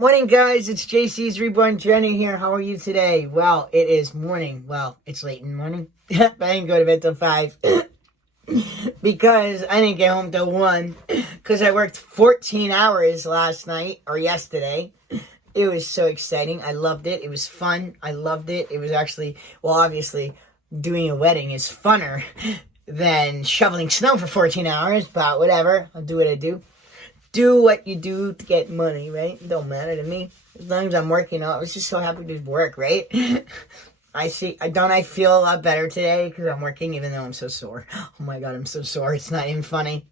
Morning, guys. It's JC's Reborn Journey here. How are you today? Well, it is morning. Well, it's late in the morning. But I didn't go to bed till 5 because I didn't get home till 1 because I worked 14 hours last night or yesterday. It was so exciting. I loved it. It was fun. I loved it. It was actually, well, obviously, doing a wedding is funner than shoveling snow for 14 hours, but whatever. I'll do what I do. Do what you do to get money, right? It don't matter to me. As long as I'm working out, I was just so happy to work, right? I feel a lot better today because I'm working even though I'm so sore. Oh my God, I'm so sore. It's not even funny.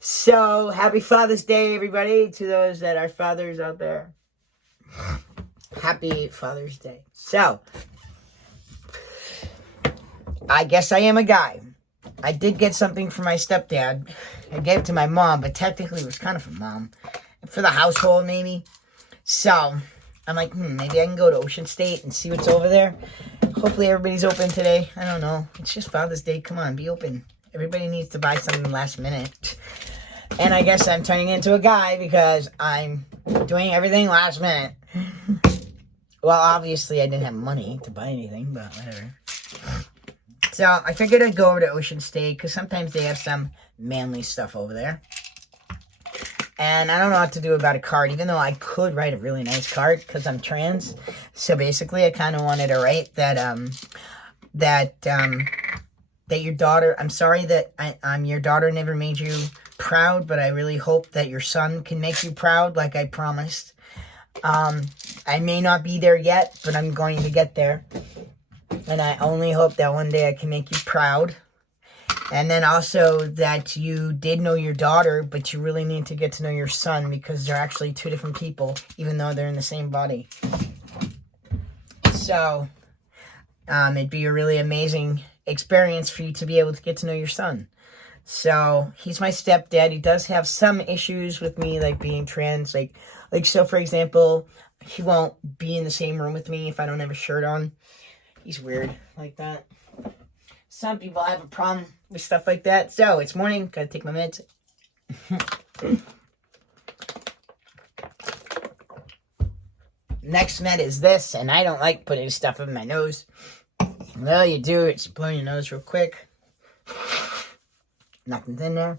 So, happy Father's Day, everybody, to those that are fathers out there. Happy Father's Day. So, I guess I am a guy. I did get something from my stepdad. I gave it to my mom, but technically it was kind of for mom. For the household, maybe. So, I'm like, maybe I can go to Ocean State and see what's over there. Hopefully everybody's open today. I don't know. It's just Father's Day. Come on, be open. Everybody needs to buy something last minute. And I guess I'm turning into a guy because I'm doing everything last minute. Well, obviously I didn't have money to buy anything, but whatever. So, I figured I'd go over to Ocean State, because sometimes they have some manly stuff over there. And I don't know what to do about a card, even though I could write a really nice card, because I'm trans. So, basically, I kind of wanted to write that your daughter, I'm sorry that your daughter never made you proud, but I really hope that your son can make you proud, like I promised. I may not be there yet, but I'm going to get there. And I only hope that one day I can make you proud. And then also that you did know your daughter, but you really need to get to know your son because they're actually two different people, even though they're in the same body. So, it'd be a really amazing experience for you to be able to get to know your son. So, he's my stepdad. He does have some issues with me, like being trans. Like so, for example, he won't be in the same room with me if I don't have a shirt on. He's weird like that. Some people have a problem with stuff like that. So, it's morning. Gotta take my meds. Next med is this, and I don't like putting stuff in my nose. Well, you do. It's blow your nose real quick. Nothing's in there.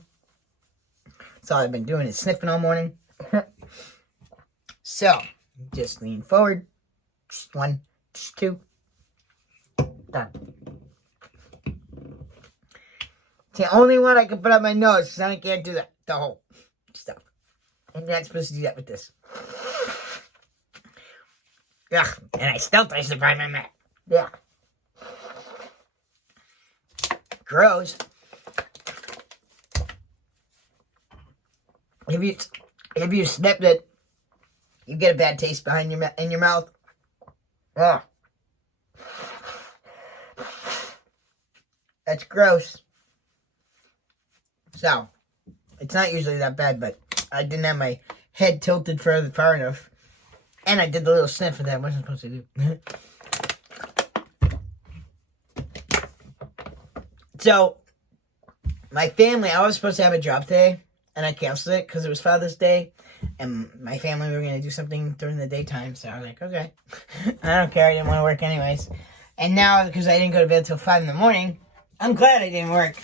That's all I've been doing is sniffing all morning. So, just lean forward. Just 1, just 2. Done. It's the only one I can put on my nose because I can't do that. The whole stuff. I'm not supposed to do that with this. Ugh. And I still taste the prime mat. Yeah. Gross. If you snipped it, you get a bad taste behind in your mouth. Ugh. That's gross. So, it's not usually that bad, but I didn't have my head tilted far enough. And I did the little sniff that I wasn't supposed to do. So, my family, I was supposed to have a job today, and I canceled it because it was Father's Day. And my family were going to do something during the daytime, so I was like, okay. I don't care, I didn't want to work anyways. And now, because I didn't go to bed till 5 in the morning, I'm glad I didn't work.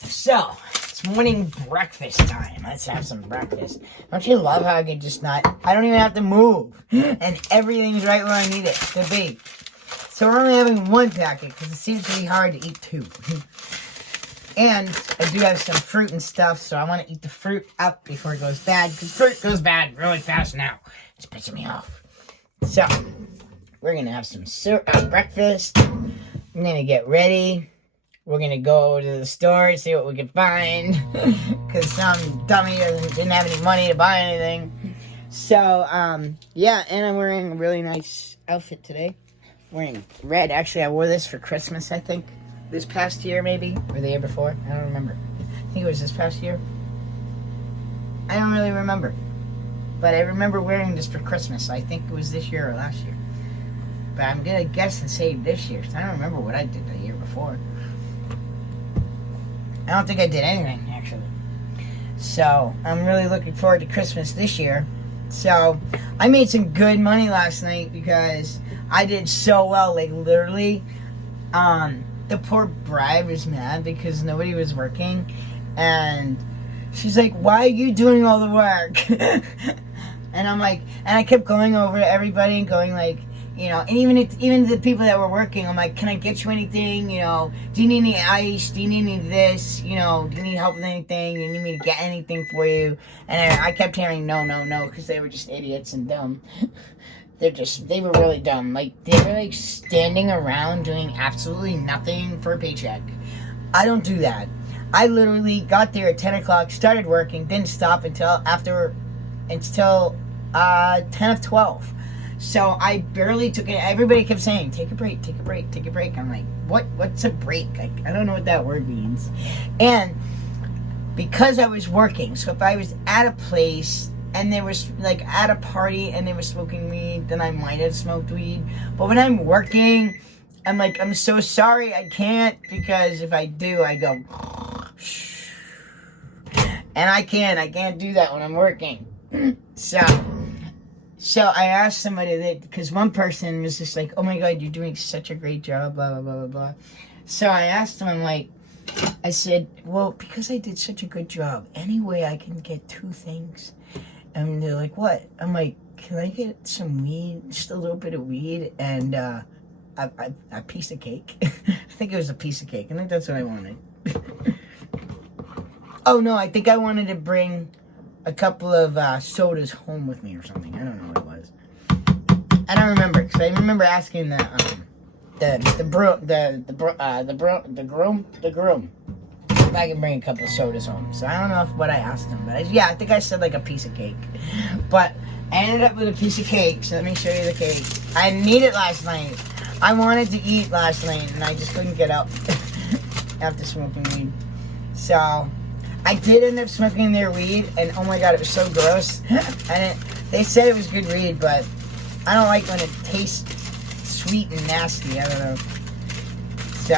So, it's morning breakfast time. Let's have some breakfast. Don't you love how I can just not... I don't even have to move. And everything's right where I need it to be. So we're only having 1 packet because it seems to be hard to eat 2. And I do have some fruit and stuff, so I want to eat the fruit up before it goes bad. Because fruit goes bad really fast now. It's pissing me off. So, we're going to have some breakfast. I'm going to get ready. We're going to go to the store, see what we can find. Because some dummy didn't have any money to buy anything. So, yeah, and I'm wearing a really nice outfit today. Wearing red. Actually, I wore this for Christmas, I think. This past year, maybe? Or the year before? I don't remember. I think it was this past year. I don't really remember. But I remember wearing this for Christmas. I think it was this year or last year. But I'm going to guess and say this year. I don't remember what I did the year before. I don't think I did anything, actually. So, I'm really looking forward to Christmas this year. So I made some good money last night because I did so well. Like literally, the poor bride was mad because nobody was working, and she's like, "Why are you doing all the work?" And I'm like, and I kept going over to everybody and going like, you know, and even the people that were working, I'm like, can I get you anything? You know, do you need any ice? Do you need any of this? You know, do you need help with anything? Do you need me to get anything for you? And I kept hearing no, because they were just idiots and dumb. They were really dumb. Like, they were like standing around doing absolutely nothing for a paycheck. I don't do that. I literally got there at 10 o'clock, started working, didn't stop until 10 of 12. So I barely took it. Everybody kept saying, take a break, take a break, take a break. I'm like, what's a break? I don't know what that word means. And because I was working, so if I was at a place and there was like at a party and they were smoking weed, then I might have smoked weed. But when I'm working, I'm like, I'm so sorry, I can't, because if I do, I go, and I can't do that when I'm working. So I asked somebody that, because one person was just like, oh my God, you're doing such a great job, blah, blah, blah, blah, blah. So I asked them, I'm like, I said, well, because I did such a good job, any way I can get two things? And they're like, what? I'm like, can I get some weed, just a little bit of weed, and a piece of cake? I think it was a piece of cake. I think that's what I wanted. Oh no, I think I wanted to bring a couple of sodas home with me or something. I don't know what it was. I don't remember, because I remember asking the groom if I can bring a couple of sodas home. So I don't know what I asked him, but I think I said like a piece of cake. But I ended up with a piece of cake, so let me show you the cake. I didn't eat it last night. I wanted to eat last night, and I just couldn't get up after smoking weed. So I did end up smoking their weed, and oh my God, it was so gross. And they said it was good weed, but I don't like when it tastes sweet and nasty. I don't know. So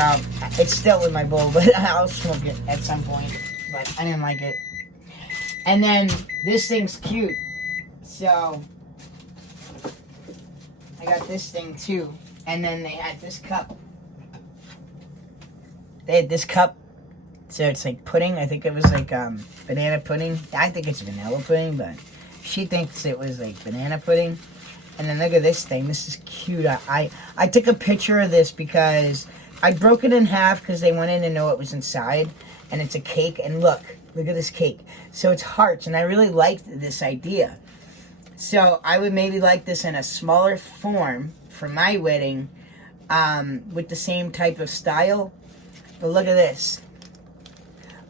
it's still in my bowl, but I'll smoke it at some point. But I didn't like it. And then this thing's cute. So I got this thing too. And then they had this cup. They had this cup. So it's like pudding. I think it was like banana pudding. I think it's vanilla pudding, but she thinks it was like banana pudding. And then look at this thing. This is cute. I took a picture of this because I broke it in half because they wanted to know what was inside. And it's a cake. And look at this cake. So it's hearts. And I really liked this idea. So I would maybe like this in a smaller form for my wedding with the same type of style. But look at this.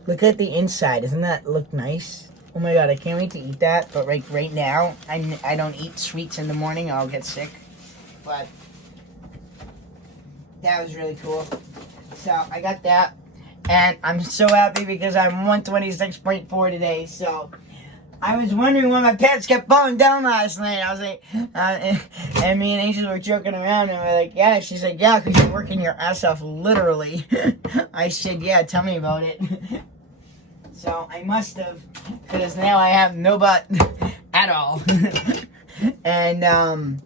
Look at the inside. Doesn't that look nice? Oh my God, I can't wait to eat that. But right now, I don't eat sweets in the morning. I'll get sick. But that was really cool. So I got that. And I'm so happy because I'm 126.4 today. So I was wondering why my pants kept falling down last night. I was like, and me and Angel were joking around, and we're like, yeah. She's like, yeah, because you're working your ass off, literally. I said, yeah, tell me about it. So I must have, because now I have no butt at all. And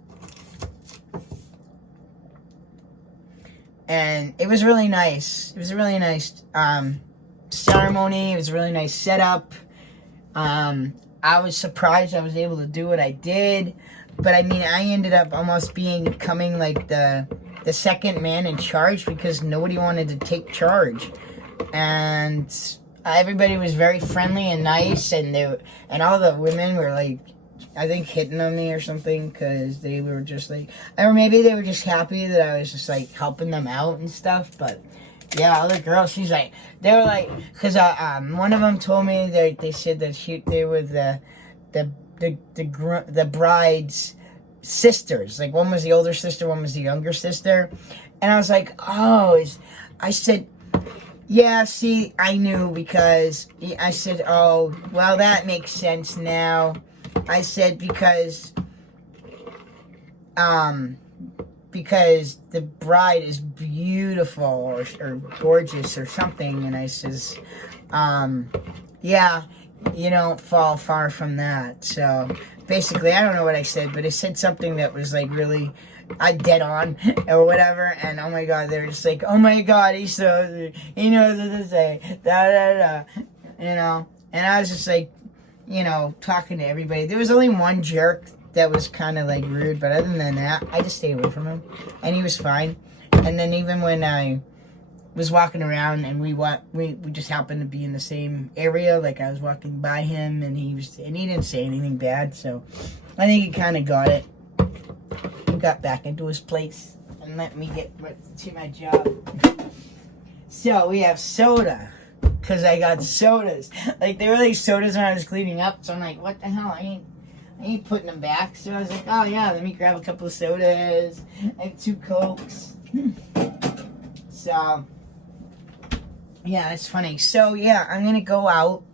it was really nice. It was a really nice ceremony. It was a really nice setup. I was surprised I was able to do what I did. But I mean, I ended up almost becoming like the second man in charge because nobody wanted to take charge. And everybody was very friendly and nice, and all the women were like, I think hitting on me or something, because they were just like, or maybe they were just happy that I was just like helping them out and stuff. But yeah, all the girls, they were like, because one of them told me that they said that they were the bride's sisters. Like, one was the older sister, one was the younger sister, and I was like, oh, I said, yeah, see, I knew, because I said, oh, well, that makes sense now. I said, because the bride is beautiful or gorgeous or something. And I says, yeah, you don't fall far from that. So basically, I don't know what I said, but I said something that was like really dead on or whatever. And oh my God, they were just like, oh my God, he knows what to say, da da da, you know. And I was just like, you know, talking to everybody. There was only one jerk that was kind of like rude, but other than that, I just stayed away from him, and he was fine. And then even when I was walking around and we just happened to be in the same area, like I was walking by him, and he didn't say anything bad, so I think he kind of got it. He got back into his place and let me get to my job. So we have soda. Because I got sodas. Like, they were like sodas when I was cleaning up. So I'm like, what the hell? I ain't putting them back. So I was like, oh yeah, let me grab a couple of sodas. I have 2 Cokes. So, yeah, it's funny. So, yeah, I'm going to go out.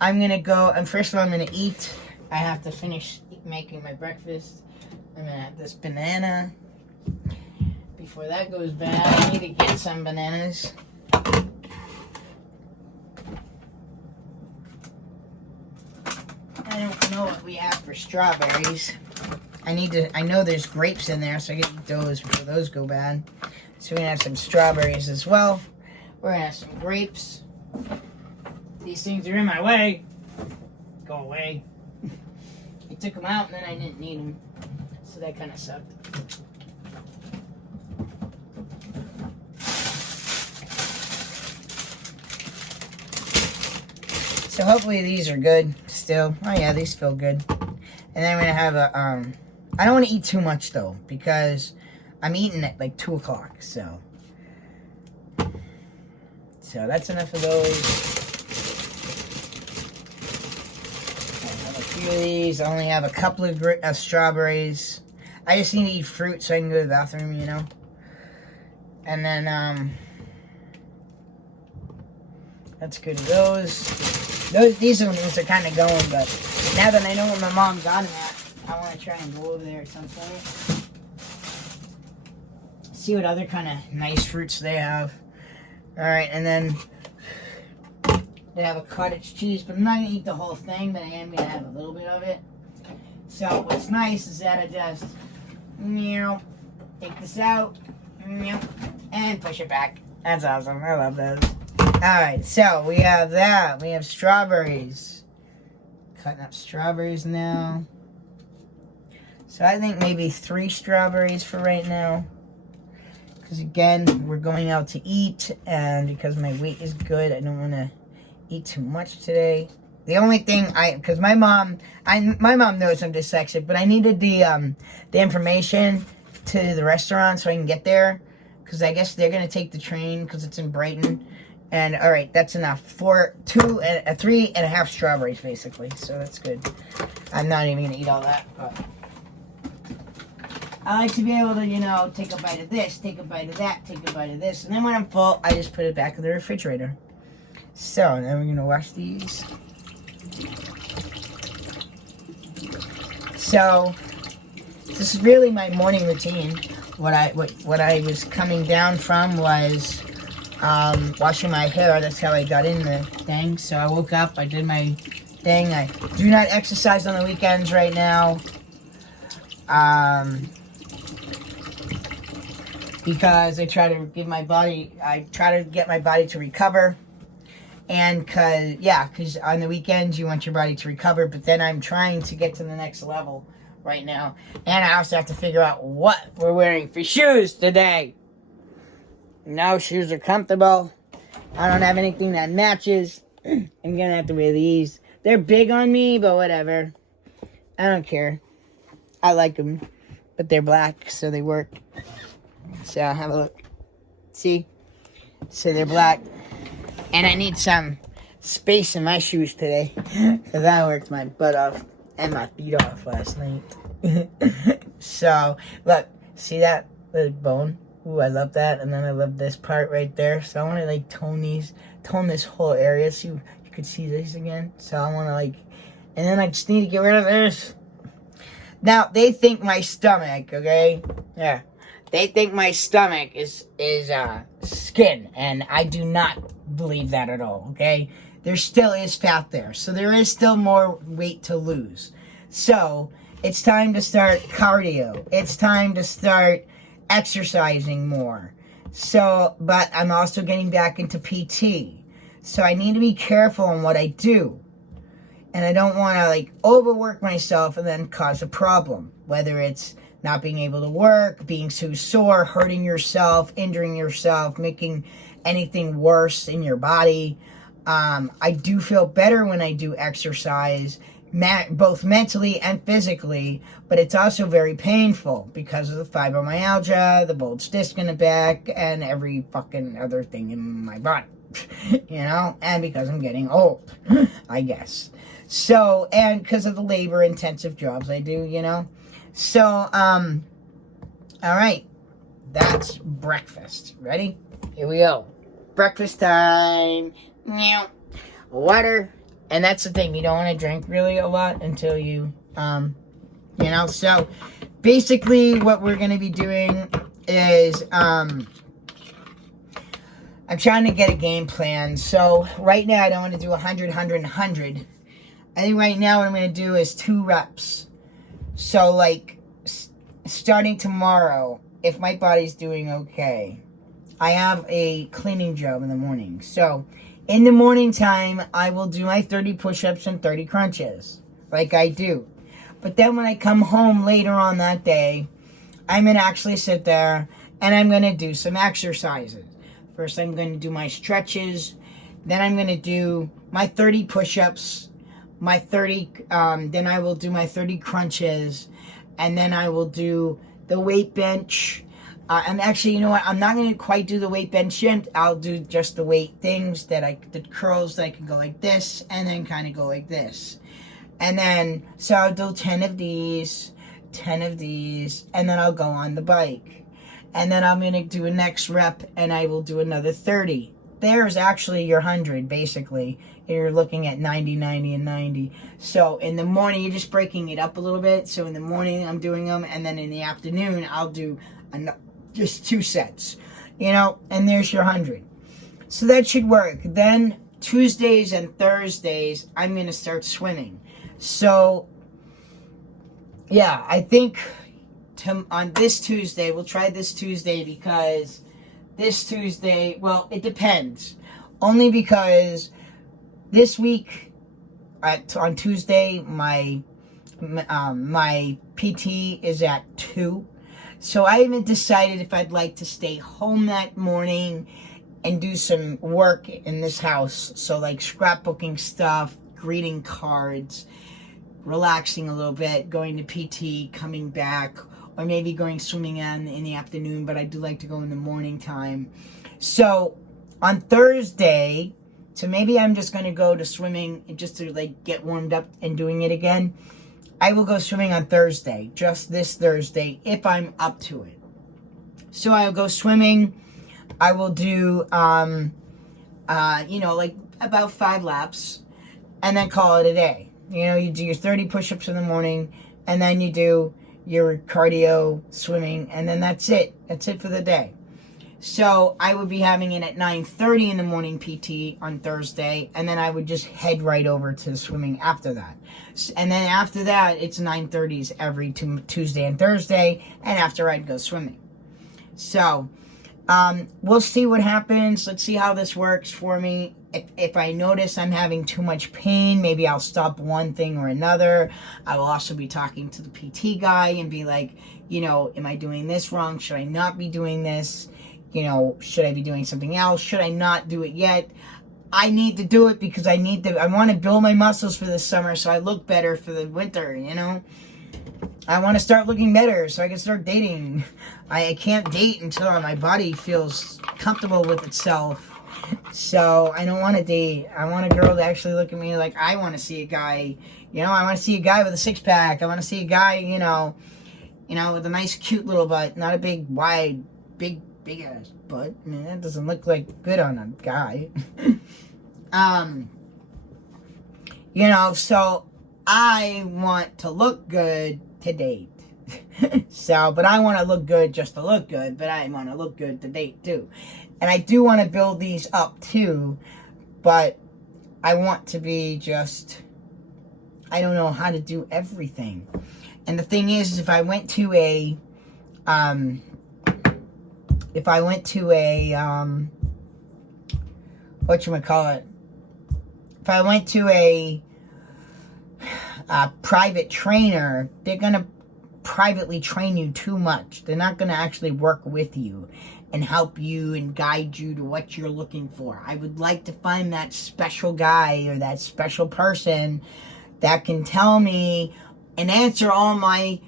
I'm going to go, and first of all, I'm going to eat. I have to finish making my breakfast. I'm going to have this banana. Before that goes bad, I need to get some bananas. I don't know what we have for strawberries. I know there's grapes in there, so I get those before those go bad. So we're gonna have some strawberries as well. We're gonna have some grapes. These things are in my way. Go away. I took them out and then I didn't need them. So that kind of sucked. So hopefully these are good still. Oh yeah, these feel good. And then I'm gonna have a I don't want to eat too much though, because I'm eating at like 2 o'clock. So that's enough of those. I have a few of these. I only have a couple of strawberries. I just need to eat fruit so I can go to the bathroom, you know. And then that's good. These ones are kind of going, but now that I know when my mom's on that, I want to try and go over there at some point. See what other kind of nice fruits they have. Alright, and then they have a cottage cheese, but I'm not going to eat the whole thing, but I am going to have a little bit of it. So what's nice is that I just, take this out, and push it back. That's awesome. I love those. Alright, so we have that. We have strawberries. Cutting up strawberries now. So I think maybe 3 strawberries for right now. Because again, we're going out to eat. And because my weight is good, I don't want to eat too much today. The only thing because my mom knows I'm dyslexic, but I needed the information to the restaurant so I can get there. Because I guess they're going to take the train because it's in Brighton. And all right, that's enough. 3.5 strawberries, basically. So that's good. I'm not even gonna eat all that. But I like to be able to, take a bite of this, take a bite of that, take a bite of this, and then when I'm full, I just put it back in the refrigerator. So now we're gonna wash these. So this is really my morning routine. What I was coming down from was washing my hair. That's how I got in the thing. So I woke up, I did my thing. I do not exercise on the weekends right now. Because I try to get my body to recover. And because on the weekends you want your body to recover, but then I'm trying to get to the next level right now. And I also have to figure out what we're wearing for shoes today. No shoes are comfortable. I don't have anything that matches. I'm gonna have to wear these. They're big on me, but whatever. I don't care. I like them, but they're black, so they work. So have a look. See? So they're black. And I need some space in my shoes today, because I worked my butt off and my feet off last night. So, look. See that little bone? Ooh, I love that. And then I love this part right there. So I want to tone this whole area so you could see this again. So I want to and then I just need to get rid of this. Now, they think my stomach, okay? Yeah. They think my stomach is skin. And I do not believe that at all, okay? There still is fat there. So there is still more weight to lose. So it's time to start cardio. It's time to start exercising more. So, but I'm also getting back into PT. So I need to be careful on what I do. And I don't want to like overwork myself and then cause a problem. Whether it's not being able to work, being too sore, hurting yourself, injuring yourself, making anything worse in your body. I do feel better when I do exercise, both mentally and physically, but it's also very painful because of the fibromyalgia, the bulge disc in the back, and every fucking other thing in my body. You know, and because I'm getting old, I guess. So, and because of the labor-intensive jobs I do, you know. So, all right, that's breakfast. Ready? Here we go. Breakfast time. Water. And that's the thing, you don't want to drink really a lot until you, you know. So, basically, what we're going to be doing is, I'm trying to get a game plan. So, right now, I don't want to do 100, 100, 100. I think right now what I'm going to do is 2 reps. So, like, starting tomorrow, if my body's doing okay, I have a cleaning job in the morning. So, in the morning time, I will do my 30 push-ups and 30 crunches, like I do. But then when I come home later on that day, I'm going to actually sit there and I'm going to do some exercises. First, I'm going to do my stretches. Then I'm going to do my 30 push-ups, my 30, then I will do my 30 crunches, and then I will do the weight bench. I'm actually, you know what, I'm not going to quite do the weight bench yet. I'll do just the weight things the curls that I can go like this, and then kind of go like this. And then, so I'll do 10 of these, 10 of these, and then I'll go on the bike. And then I'm going to do a next rep, and I will do another 30. There's actually your 100, basically. You're looking at 90, 90, and 90. So in the morning, you're just breaking it up a little bit. So in the morning, I'm doing them, and then in the afternoon, I'll do just 2 sets. You know, and there's your 100. So that should work. Then Tuesdays and Thursdays, I'm going to start swimming. So, yeah, I think on this Tuesday, we'll try this Tuesday because this Tuesday, well, it depends. Only because this week, on Tuesday, my PT is at 2. So I haven't decided if I'd like to stay home that morning and do some work in this house. So like scrapbooking stuff, greeting cards, relaxing a little bit, going to PT, coming back, or maybe going swimming in the afternoon, but I do like to go in the morning time. So on Thursday, so maybe I'm just going to go to swimming just to like get warmed up and doing it again. I will go swimming on Thursday, just this Thursday, if I'm up to it. So I'll go swimming. I will do, like about 5 laps, and then call it a day. You know, you do your 30 push-ups in the morning, and then you do your cardio, swimming, and then that's it. That's it for the day. So I would be having it at 9:30 in the morning PT on Thursday, and then I would just head right over to swimming after that. And then after that, it's 9:30s every Tuesday and Thursday, and after I'd go swimming. So we'll see what happens. Let's see how this works for me. If I notice I'm having too much pain, maybe I'll stop one thing or another. I will also be talking to the PT guy and be like, you know, am I doing this wrong? Should I not be doing this? You know, should I be doing something else? Should I not do it yet? I need to do it because I want to build my muscles for this summer so I look better for the winter, you know? I want to start looking better so I can start dating. I can't date until my body feels comfortable with itself. So I don't want to date. I want a girl to actually look at me like I want to see a guy. You know, I want to see a guy with a 6-pack. I want to see a guy, you know, with a nice, cute little butt, not a big, wide, big ass butt. I mean, that doesn't look like good on a guy. You know, so I want to look good to date. So, but I want to look good just to look good, but I want to look good to date too. And I do want to build these up too, but I want to be just I don't know how to do everything. And the thing is if I went to a, whatchamacallit, if I went to a private trainer, they're going to privately train you too much. They're not going to actually work with you and help you and guide you to what you're looking for. I would like to find that special guy or that special person that can tell me and answer all my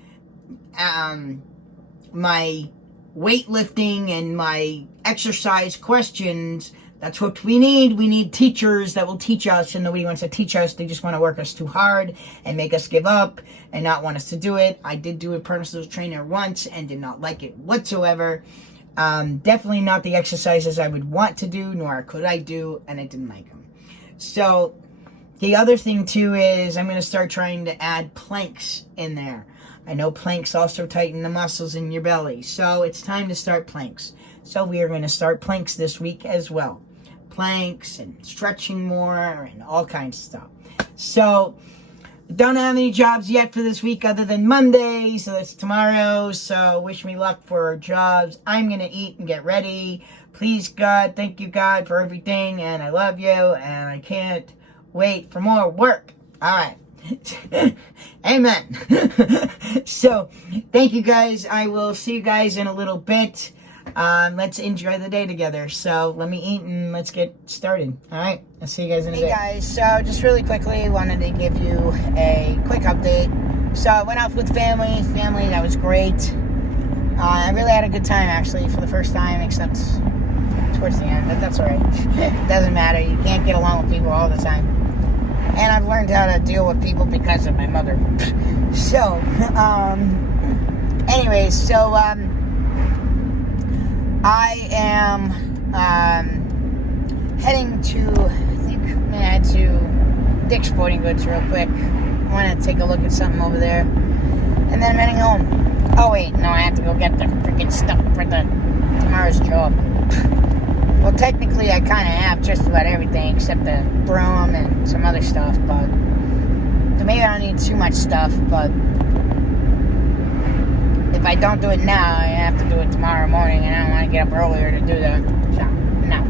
my weightlifting and my exercise questions. That's what we need. We need teachers that will teach us, and nobody wants to teach us. They just want to work us too hard and make us give up and not want us to do it. I did do a personal trainer once and did not like it whatsoever. Definitely not the exercises I would want to do, nor could I do, and I didn't like them. So the other thing too is I'm going to start trying to add planks in there. I know planks also tighten the muscles in your belly, so it's time to start planks. So we are going to start planks this week as well. Planks and stretching more and all kinds of stuff. So don't have any jobs yet for this week other than Monday, so that's tomorrow. So wish me luck for jobs. I'm going to eat and get ready. Please, God, thank you, God, for everything, and I love you, and I can't wait for more work. All right. Amen. So thank you, guys. I will see you guys in a little bit. Let's enjoy the day together. So let me eat and let's get started. All right, I'll see you guys in a bit. Hey guys, so just really quickly wanted to give you a quick update. So I went off with family, that was great. I really had a good time actually for the first time, except towards the end, but that's all right. It doesn't matter, you can't get along with people all the time. And I've learned how to deal with people because of my mother. So, anyways, so, I am heading to, I think I'm going to head to Dick's Sporting Goods real quick. I want to take a look at something over there. And then I'm heading home. Oh wait, no, I have to go get the freaking stuff for tomorrow's job. Well, technically I kind of have just about everything except the broom and some other stuff, but so maybe I don't need too much stuff, but if I don't do it now, I have to do it tomorrow morning, and I don't want to get up earlier to do that. So, no.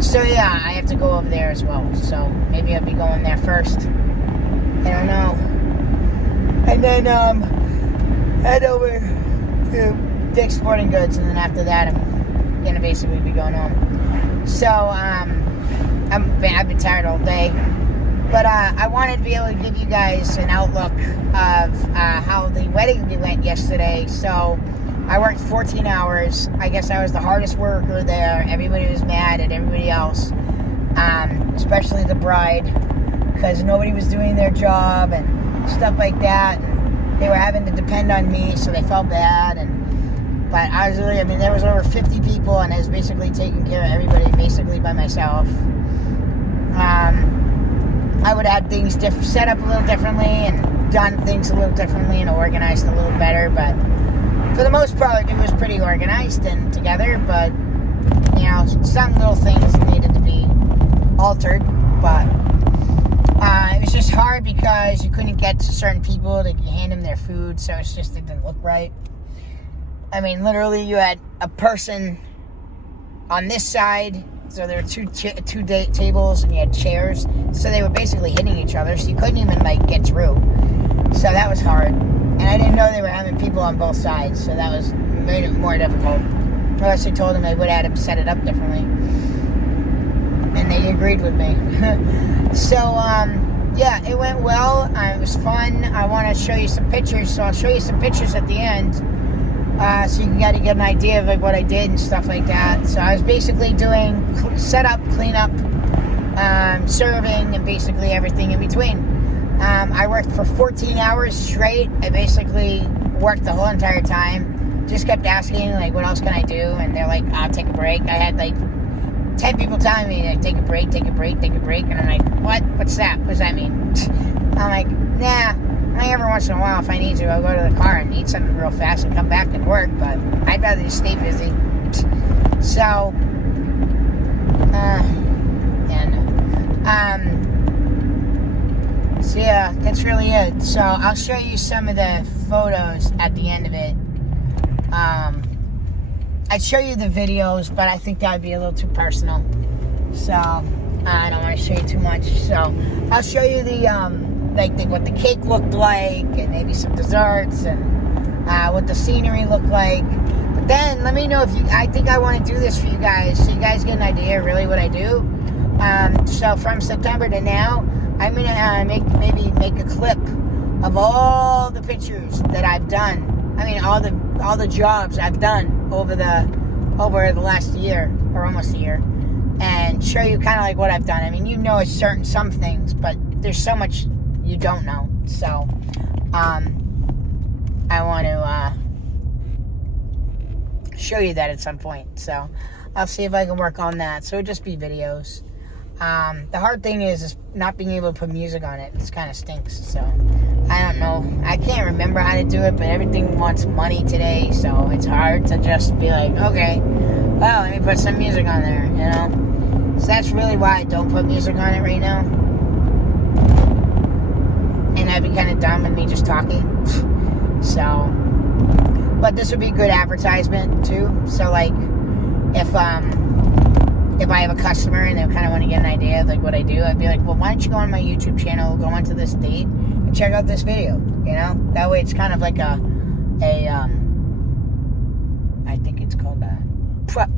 So yeah, I have to go over there as well. So maybe I'll be going there first. I don't know. And then head over to Dick's Sporting Goods, and then after that, I'm gonna basically be going home. So I've been tired all day. But I wanted to be able to give you guys an outlook of how the wedding went yesterday. So I worked 14 hours. I guess I was the hardest worker there. Everybody was mad at everybody else, especially the bride, because nobody was doing their job and stuff like that. And they were having to depend on me, so they felt bad. But I was really, there was over 50 people, and I was basically taking care of everybody basically by myself. I would have had things set up a little differently and done things a little differently and organized a little better, but for the most part it was pretty organized and together, but some little things needed to be altered, but it was just hard because you couldn't get to certain people to hand them their food, so it didn't look right. Literally you had a person on this side. So there were two tables, and you had chairs. So they were basically hitting each other, so you couldn't even, get through. So that was hard. And I didn't know they were having people on both sides, so that made it more difficult. Unless I told them I would have had them set it up differently. And they agreed with me. So, yeah, it went well. It was fun. I want to show you some pictures, so I'll show you some pictures at the end. So you can get an idea of what I did and stuff like that. So I was basically doing setup, cleanup, serving, and basically everything in between. I worked for 14 hours straight. I basically worked the whole entire time. Just kept asking, what else can I do? And they're like, I'll take a break. I had 10 people telling me, take a break, take a break, take a break. And I'm like, what? What's that? What does that mean? I'm like, nah. Every once in a while, if I need to, I'll go to the car and eat something real fast and come back and work, but I'd rather just stay busy. So, So yeah, that's really it. So I'll show you some of the photos at the end of it. I'd show you the videos, but I think that would be a little too personal. So I don't want to show you too much. So I'll show you the what the cake looked like, and maybe some desserts, and what the scenery looked like. But then let me know if you. I think I want to do this for you guys, so you guys get an idea of really what I do. So from September to now, I'm gonna make a clip of all the pictures that I've done. I mean, all the jobs I've done over the last year, or almost a year, and show you kind of like what I've done. I mean, you know, it's some things, but there's so much you don't know. So, I want to show you that at some point. So, I'll see if I can work on that. So it'll just be videos. The hard thing is not being able to put music on it. It kind of stinks. So I don't know. I can't remember how to do it, but everything wants money today, so it's hard to just be like, okay, well, let me put some music on there, you know? So that's really why I don't put music on it right now. And that'd be kind of dumb with me just talking. So, but this would be good advertisement too. So like, if I have a customer and they kind of want to get an idea of like what I do, I'd be like, well, why don't you go on my YouTube channel, go onto this date, and check out this video, you know? That way it's kind of like I think it's called a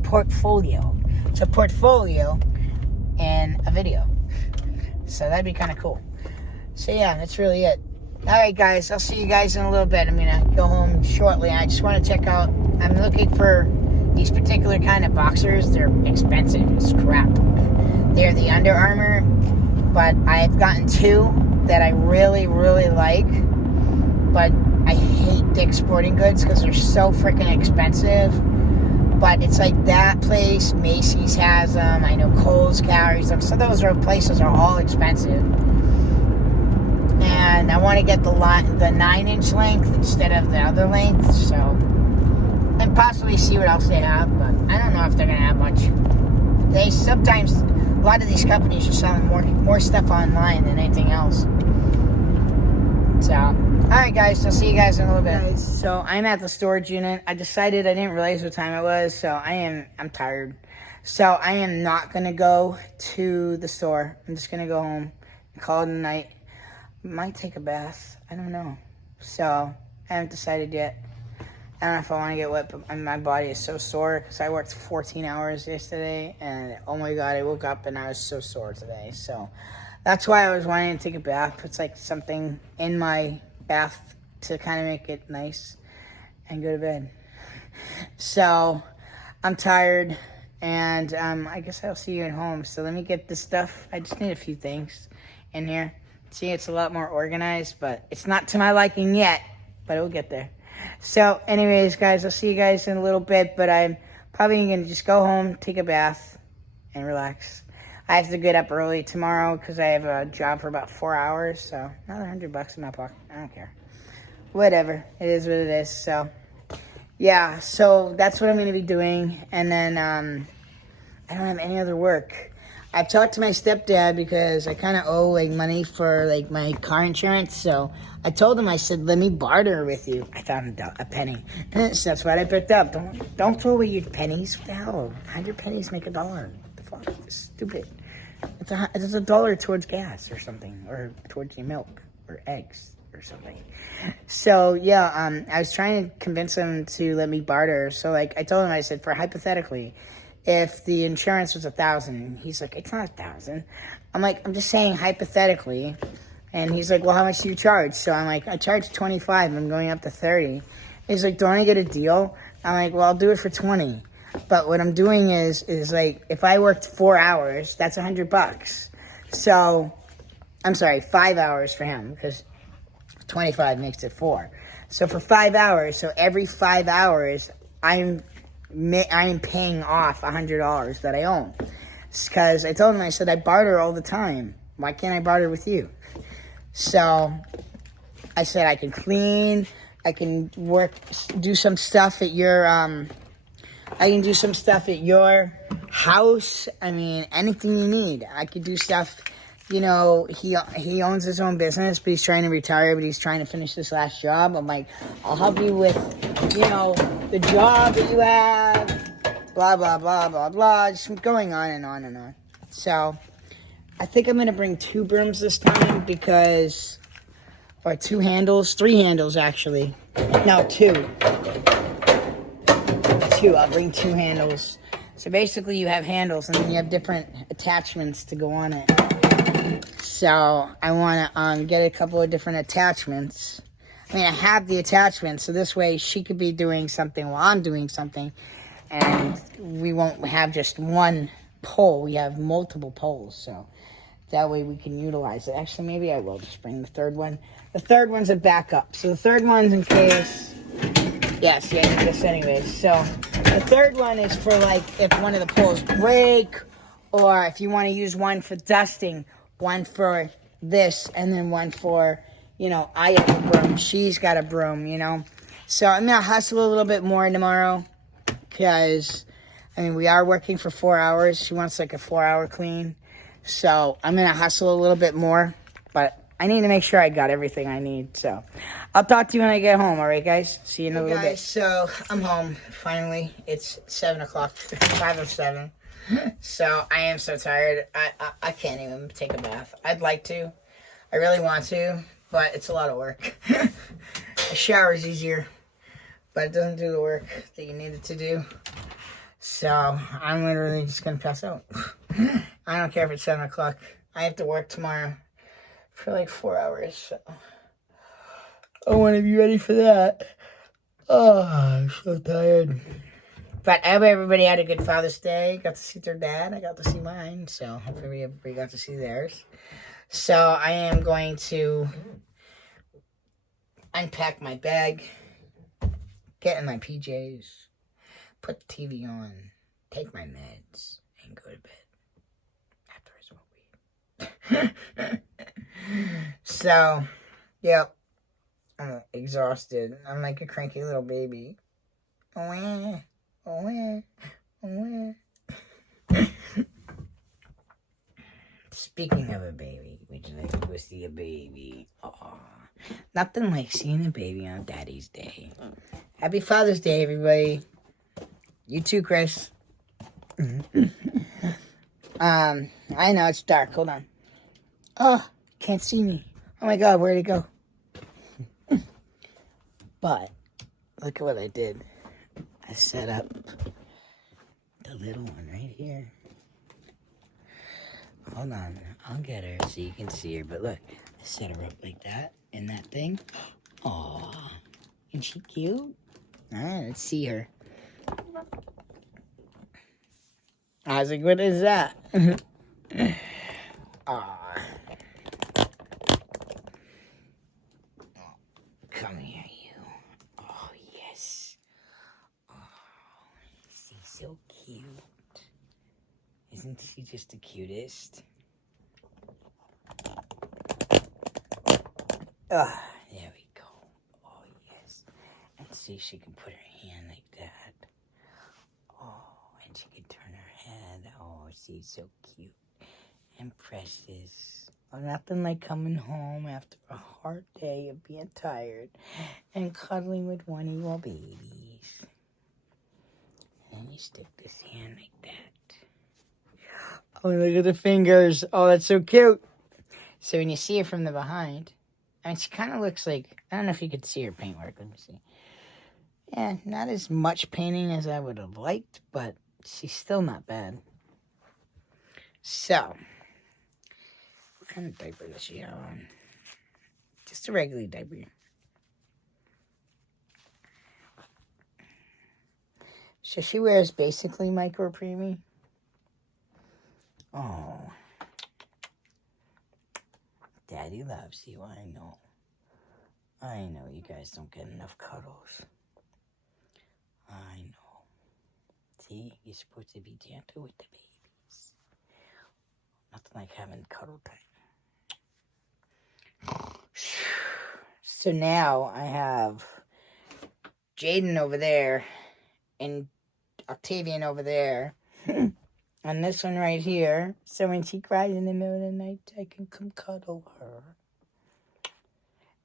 portfolio. It's a portfolio and a video. So that'd be kind of cool. So yeah, that's really it. Alright guys, I'll see you guys in a little bit. I'm going to go home shortly. I just want to check out, I'm looking for these particular kind of boxers. They're expensive as crap. They're the Under Armour, but I've gotten two that I really, really like. But I hate Dick's Sporting Goods because they're so freaking expensive. But it's like that place, Macy's has them. I know Kohl's carries them. So those places are all expensive. And I want to get the 9-inch length instead of the other length. So, and possibly see what else they have, but I don't know if they're gonna have much. They sometimes, a lot of these companies are selling more stuff online than anything else. So, alright guys, I'll see you guys in a little bit. So I'm at the storage unit. I decided, I didn't realize what time it was, so I'm tired. So I am not gonna go to the store. I'm just gonna go home and call it a night. Might take a bath, I don't know. So, I haven't decided yet. I don't know if I want to get wet, but my body is so sore because I worked 14 hours yesterday, and oh my god, I woke up and I was so sore today. So that's why I was wanting to take a bath. Put like something in my bath to kind of make it nice and go to bed. So I'm tired, and I guess I'll see you at home. So let me get this stuff. I just need a few things in here. See, it's a lot more organized, but it's not to my liking yet, but it will get there. So, anyways, guys, I'll see you guys in a little bit, but I'm probably going to just go home, take a bath, and relax. I have to get up early tomorrow because I have a job for about 4 hours, so another $100 in my pocket. I don't care. Whatever. It is what it is. So, yeah, so that's what I'm going to be doing, and then I don't have any other work. I've talked to my stepdad because I kind of owe like money for like my car insurance. So I told him, I said, let me barter with you. I found a penny. So that's what I picked up. Don't throw away your pennies. What the hell? How'd your pennies make $1? What the fuck? It's stupid. It's $1 towards gas or something, or towards your milk or eggs or something. So yeah, I was trying to convince him to let me barter. So like I told him, I said, for hypothetically, if the insurance was $1,000, he's like, it's not $1,000. I'm like, I'm just saying hypothetically. And he's like, well, how much do you charge? So I'm like, I charge $25. I'm going up to $30. He's like, don't I get a deal? I'm like, well, I'll do it for $20. But what I'm doing is like, if I worked 4 hours, that's $100. So, I'm sorry, 5 hours for him, because 25 makes it 4. So for 5 hours, so every 5 hours, I'm paying off $100 that I own. Because I told him, I said, I barter all the time. Why can't I barter with you? So I said, I can clean, I can do some stuff at your, house. I mean, anything you need. I could do stuff you know, he owns his own business, but he's trying to retire, but he's trying to finish this last job. I'm like, I'll help you with, you know, the job that you have, blah, blah, blah, blah, blah. Just going on and on and on. So, I think I'm going to bring 2 brooms this time because, or 2 handles, 3 handles actually. No, 2. 2, I'll bring 2 handles. So basically you have handles and then you have different attachments to go on it. So I want to get a couple of different attachments. I mean, I have the attachments, so this way she could be doing something while I'm doing something. And we won't have just one pole. We have multiple poles, so that way we can utilize it. Actually, maybe I will just bring the 3rd one. The 3rd one's a backup. So the 3rd one's in case... Yes, yeah, I need this anyways. So the 3rd one is for, like, if one of the poles break, or if you want to use one for dusting, one for this, and then one for, you know, I have a broom, she's got a broom, you know. So I'm going to hustle a little bit more tomorrow, because, I mean, we are working for 4 hours. She wants, like, a 4-hour clean. So I'm going to hustle a little bit more, but I need to make sure I got everything I need. So I'll talk to you when I get home, all right, guys? See you in a little bit. So I'm home, finally. It's 7 o'clock, 5:07. So I am so tired. I can't even take a bath. I'd like to. I really want to, but it's a lot of work. A shower is easier, but it doesn't do the work that you need it to do. So I'm literally just going to pass out. I don't care if it's 7 o'clock. I have to work tomorrow for like 4 hours. So I want to be ready for that. Oh, I'm so tired. But I hope everybody had a good Father's Day. Got to see their dad. I got to see mine. So hopefully everybody got to see theirs. So I am going to unpack my bag, get in my PJs, put the TV on, take my meds, and go to bed after I smoke weed. So, yep. I'm exhausted. I'm like a cranky little baby. Oh, oh, oh. Speaking of a baby, would you like to go see a baby? Aww. Nothing like seeing a baby on Daddy's Day. Happy Father's Day, everybody. You too, Chris. I know it's dark. Hold on. Oh, can't see me. Oh my God, where'd it go? But look at what I did. I set up the little one right here. Hold on, I'll get her so you can see her. But look, I set her up like that in that thing. Aww, isn't she cute? All right, let's see her. I was like, what is that? Aww. Come here, you. Oh, yes. Oh, she's so cute. Isn't she just the cutest? Ah, there we go. Oh, yes. And see, she can put her hand like that. Oh, and she can turn her head. Oh, she's so cute and precious. Oh, nothing like coming home after a hard day of being tired and cuddling with one of your babies. And you stick this hand like that. Oh, look at the fingers. Oh, that's so cute. So when you see her from the behind, I mean, she kind of looks like, I don't know if you could see her paintwork. Let me see. Yeah, not as much painting as I would have liked, but she's still not bad. So, what kind of diaper does she have on? Just a regular diaper. So she wears basically micro preemie. Oh. Daddy loves you, I know. I know you guys don't get enough cuddles. I know. See, you're supposed to be gentle with the babies. Nothing like having cuddle time. So now I have Jaden over there and Octavian over there. And on this one right here. So when she cries in the middle of the night, I can come cuddle her.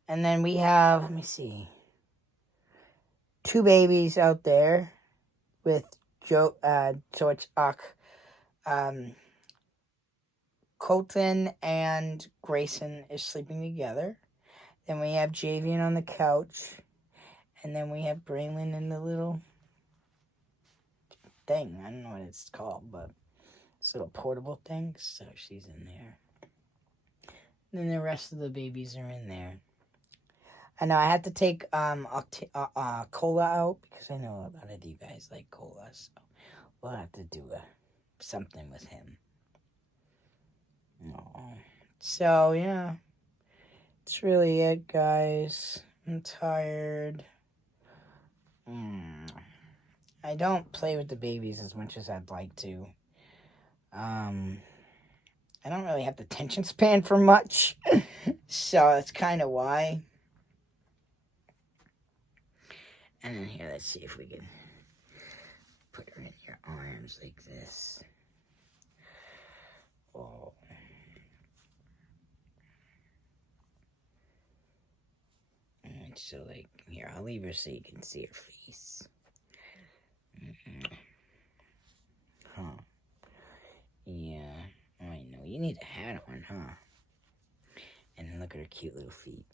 And then we have, let me see, 2 babies out there with Joe. So it's Colton and Grayson is sleeping together. Then we have Javian on the couch. And then we have Braylon in the little thing. I don't know what it's called, but it's a little portable thing. So she's in there. And then the rest of the babies are in there. I know I had to take Cola out because I know a lot of you guys like Cola. So we'll have to do something with him. Oh. So, yeah. That's really it, guys. I'm tired. I don't play with the babies as much as I'd like to. I don't really have the attention span for much. So that's kind of why. And then here, let's see if we can put her in your arms like this. Oh. And so, like, here, I'll leave her so you can see her face. Huh. Yeah. Oh, I know. You need a hat on, huh? And then look at her cute little feet.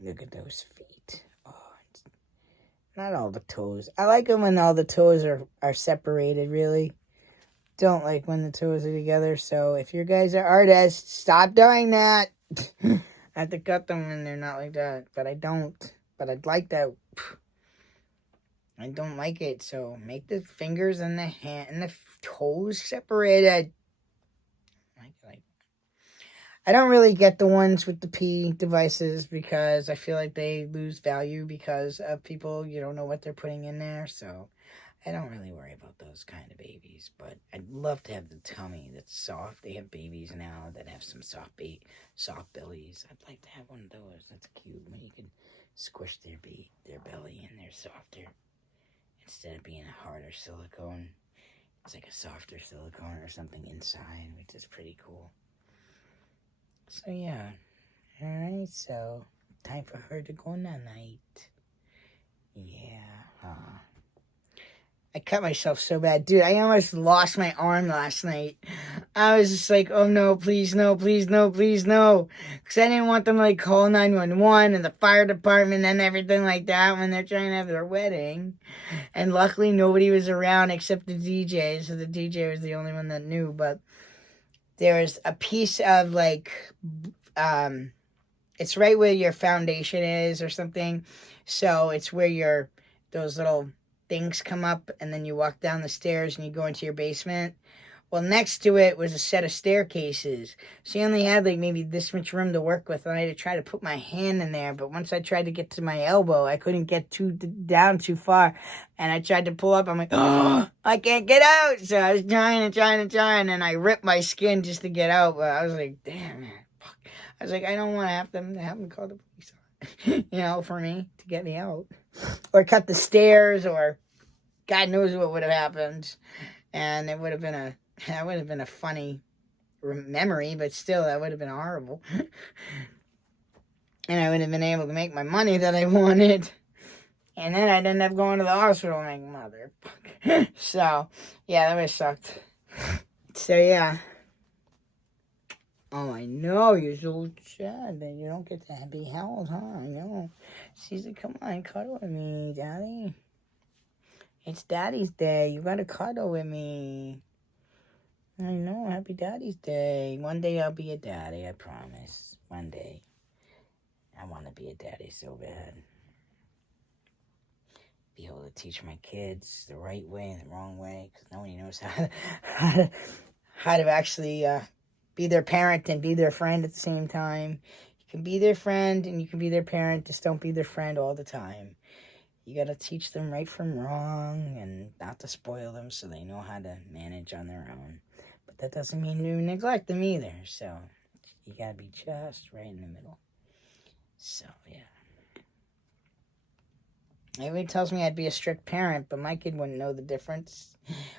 Look at those feet. Oh, not all the toes. I like them when all the toes are separated, really. Don't like when the toes are together. So if you guys are artists, stop doing that. I have to cut them when they're not like that. But I don't. But I'd like that. I don't like it. So make the fingers and the hand and the toes separated. I don't really get the ones with the P devices because I feel like they lose value because of people, you don't know what they're putting in there. So I don't really worry about those kind of babies. But I'd love to have the tummy that's soft. They have babies now that have some soft bellies. I'd like to have one of those. That's cute when you can squish their belly and they're softer. Instead of being a harder silicone, it's like a softer silicone or something inside, which is pretty cool. So, yeah. Alright, so time for her to go night. Yeah. I cut myself so bad. Dude, I almost lost my arm last night. I was just like, oh no, please no, please no, please no. Because I didn't want them to like call 911 and the fire department and everything like that when they're trying to have their wedding. And luckily nobody was around except the DJ. So the DJ was the only one that knew. But there was a piece of like, it's right where your foundation is or something. So it's where those little things come up and then you walk down the stairs and you go into your basement. Well, next to it was a set of staircases. So you only had like maybe this much room to work with. And I had to try to put my hand in there. But once I tried to get to my elbow, I couldn't get down too far. And I tried to pull up. I'm like, oh, I can't get out. So I was trying. And I ripped my skin just to get out. But I was like, damn, man. Fuck. I was like, I don't want to have them call the police, for me to get me out. Or cut the stairs or God knows what would have happened. And it would have been a funny memory, but still, that would have been horrible. And I would have been able to make my money that I wanted. And then I'd end up going to the hospital and motherfucker. So, yeah, that would have sucked. So, yeah. Oh, I know, you're so sad that you don't get to be held, huh? I know. She's like, come on, cuddle with me, Daddy. It's Daddy's Day. You gotta cuddle with me. I know, happy Daddy's Day. One day I'll be a daddy, I promise. One day. I want to be a daddy so bad. Be able to teach my kids the right way and the wrong way, because nobody knows how to actually be their parent and be their friend at the same time. You can be their friend and you can be their parent, just don't be their friend all the time. You gotta teach them right from wrong and not to spoil them so they know how to manage on their own. But that doesn't mean you neglect them either. So you gotta be just right in the middle. So, yeah. Everybody tells me I'd be a strict parent, but my kid wouldn't know the difference.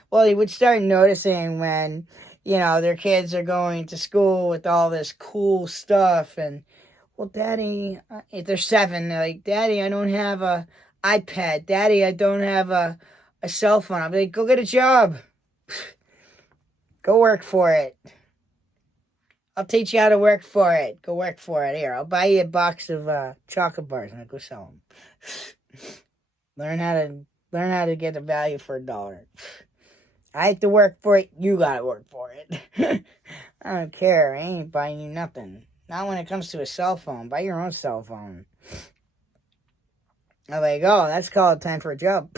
Well, he would start noticing when, their kids are going to school with all this cool stuff. And, well, Daddy, if they're 7, they're like, Daddy, I don't have a iPad. Daddy, I don't have a cell phone. I'll be like, go get a job. Go work for it. I'll teach you how to work for it. Go work for it. Here, I'll buy you a box of chocolate bars and I'll go sell them. Learn how to get a value for $1. I have to work for it. You gotta work for it. I don't care. I ain't buying you nothing. Not when it comes to a cell phone. Buy your own cell phone. I'm like, oh, that's called time for a job.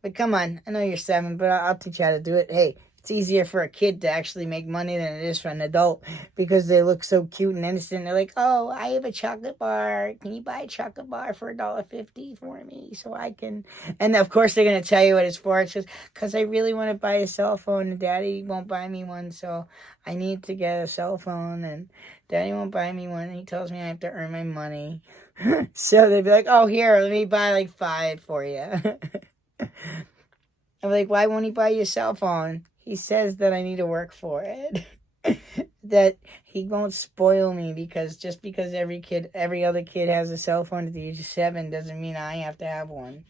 But come on, I know you're 7, but I'll teach you how to do it. Hey, it's easier for a kid to actually make money than it is for an adult because they look so cute and innocent. They're like, oh, I have a chocolate bar. Can you buy a chocolate bar for $1.50 for me so I can... And, of course, they're going to tell you what it's for. It's just because I really want to buy a cell phone and Daddy won't buy me one, so I need to get a cell phone and Daddy won't buy me one. He tells me I have to earn my money. So they'd be like, oh, here, let me buy like 5 for you. I'm like, why won't he buy you a cell phone? He says that I need to work for it. That he won't spoil me because every other kid has a cell phone at the age of 7 doesn't mean I have to have one.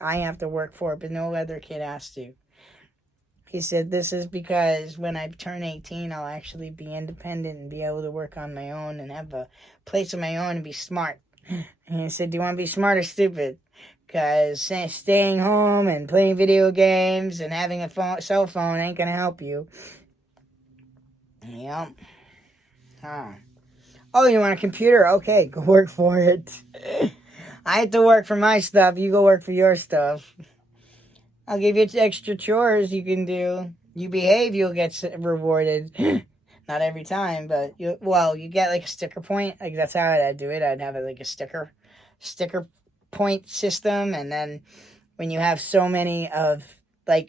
I have to work for it, but no other kid has to. He said, this is because when I turn 18, I'll actually be independent and be able to work on my own and have a place of my own and be smart. And he said, do you want to be smart or stupid? Because staying home and playing video games and having a cell phone ain't going to help you. Yep. Huh. Oh, you want a computer? Okay, go work for it. I have to work for my stuff. You go work for your stuff. I'll give you extra chores you can do. You behave, you'll get rewarded. Not every time, but you get like a sticker point. Like that's how I'd do it. I'd have like a sticker point system, and then when you have so many of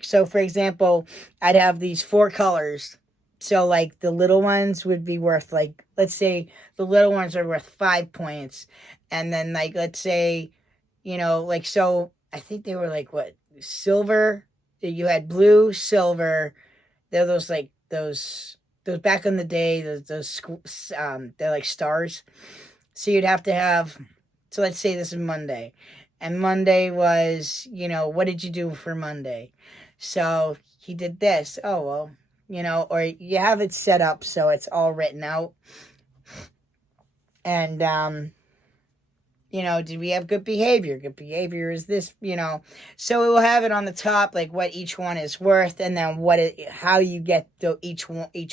so for example, I'd have these 4 colors. So like the little ones would be worth let's say the little ones are worth 5 points, and then let's say so I think they were silver. You had blue, silver. They're those back in the day, they're like stars. So you'd have to have, so let's say this is Monday. And Monday was, what did you do for Monday? So he did this. Oh, well, or you have it set up so it's all written out. And, did we have good behavior? Good behavior is this, So it will have it on the top, what each one is worth, and then how you get each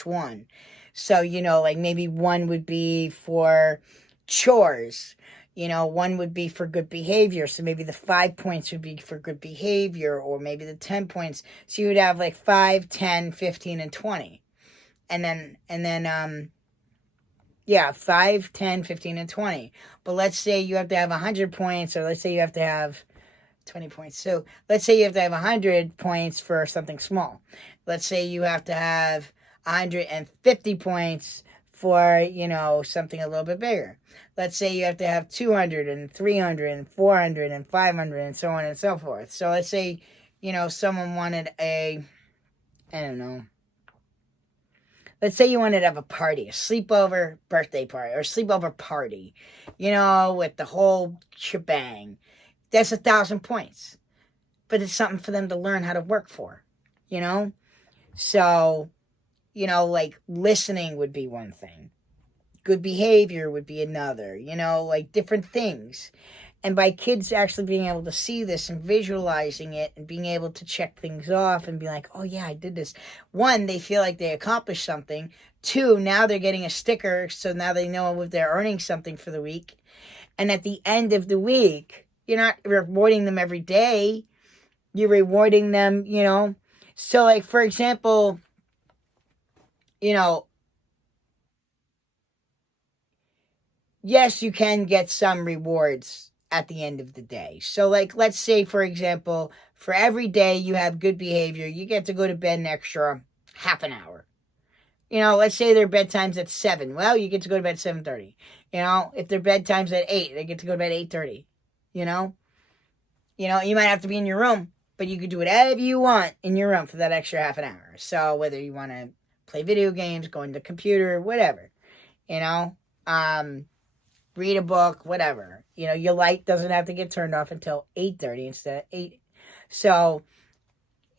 one. So, maybe one would be for chores. One would be for good behavior. So maybe the 5 points would be for good behavior, or maybe the 10 points. So you would have 5, 10, 15, and 20. And then, 5, 10, 15, and 20. But let's say you have to have 100 points, or let's say you have to have 20 points. So let's say you have to have 100 points for something small. Let's say you have to have 150 points for, something a little bit bigger. Let's say you have to have 200 and 300 and 400 and 500 and so on and so forth. So let's say, someone wanted I don't know. Let's say you wanted to have a party, a sleepover birthday party, or a sleepover party, with the whole shebang. That's 1,000 points. But it's something for them to learn how to work for, So, listening would be one thing. Good behavior would be another, different things. And by kids actually being able to see this and visualizing it and being able to check things off and be like, oh yeah, I did this. 1, they feel like they accomplished something. 2, now they're getting a sticker, so now they know if they're earning something for the week. And at the end of the week, you're not rewarding them every day. You're rewarding them, So for example, yes, you can get some rewards at the end of the day. So let's say, for example, for every day you have good behavior, you get to go to bed an extra half an hour. Let's say their bedtime's at 7. Well, you get to go to bed at 7:30. If their bedtime's at 8, they get to go to bed at 8:30. You know, you might have to be in your room, but you could do whatever you want in your room for that extra half an hour. So whether you want to play video games, go on the computer, whatever, you know, read a book, whatever. You know, your light doesn't have to get turned off until 8:30 instead of 8. So,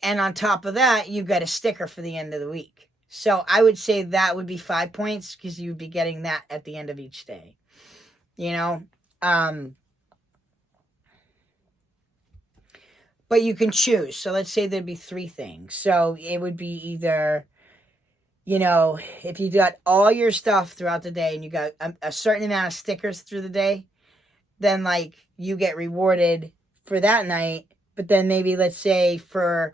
and on top of that, you've got a sticker for the end of the week. So I would say that would be 5 points because you'd be getting that at the end of each day. You know, but you can choose. So let's say there'd be 3 things. So it would be either, you know, if you got all your stuff throughout the day and you got a certain amount of stickers through the day, then like you get rewarded for that night. But then maybe let's say for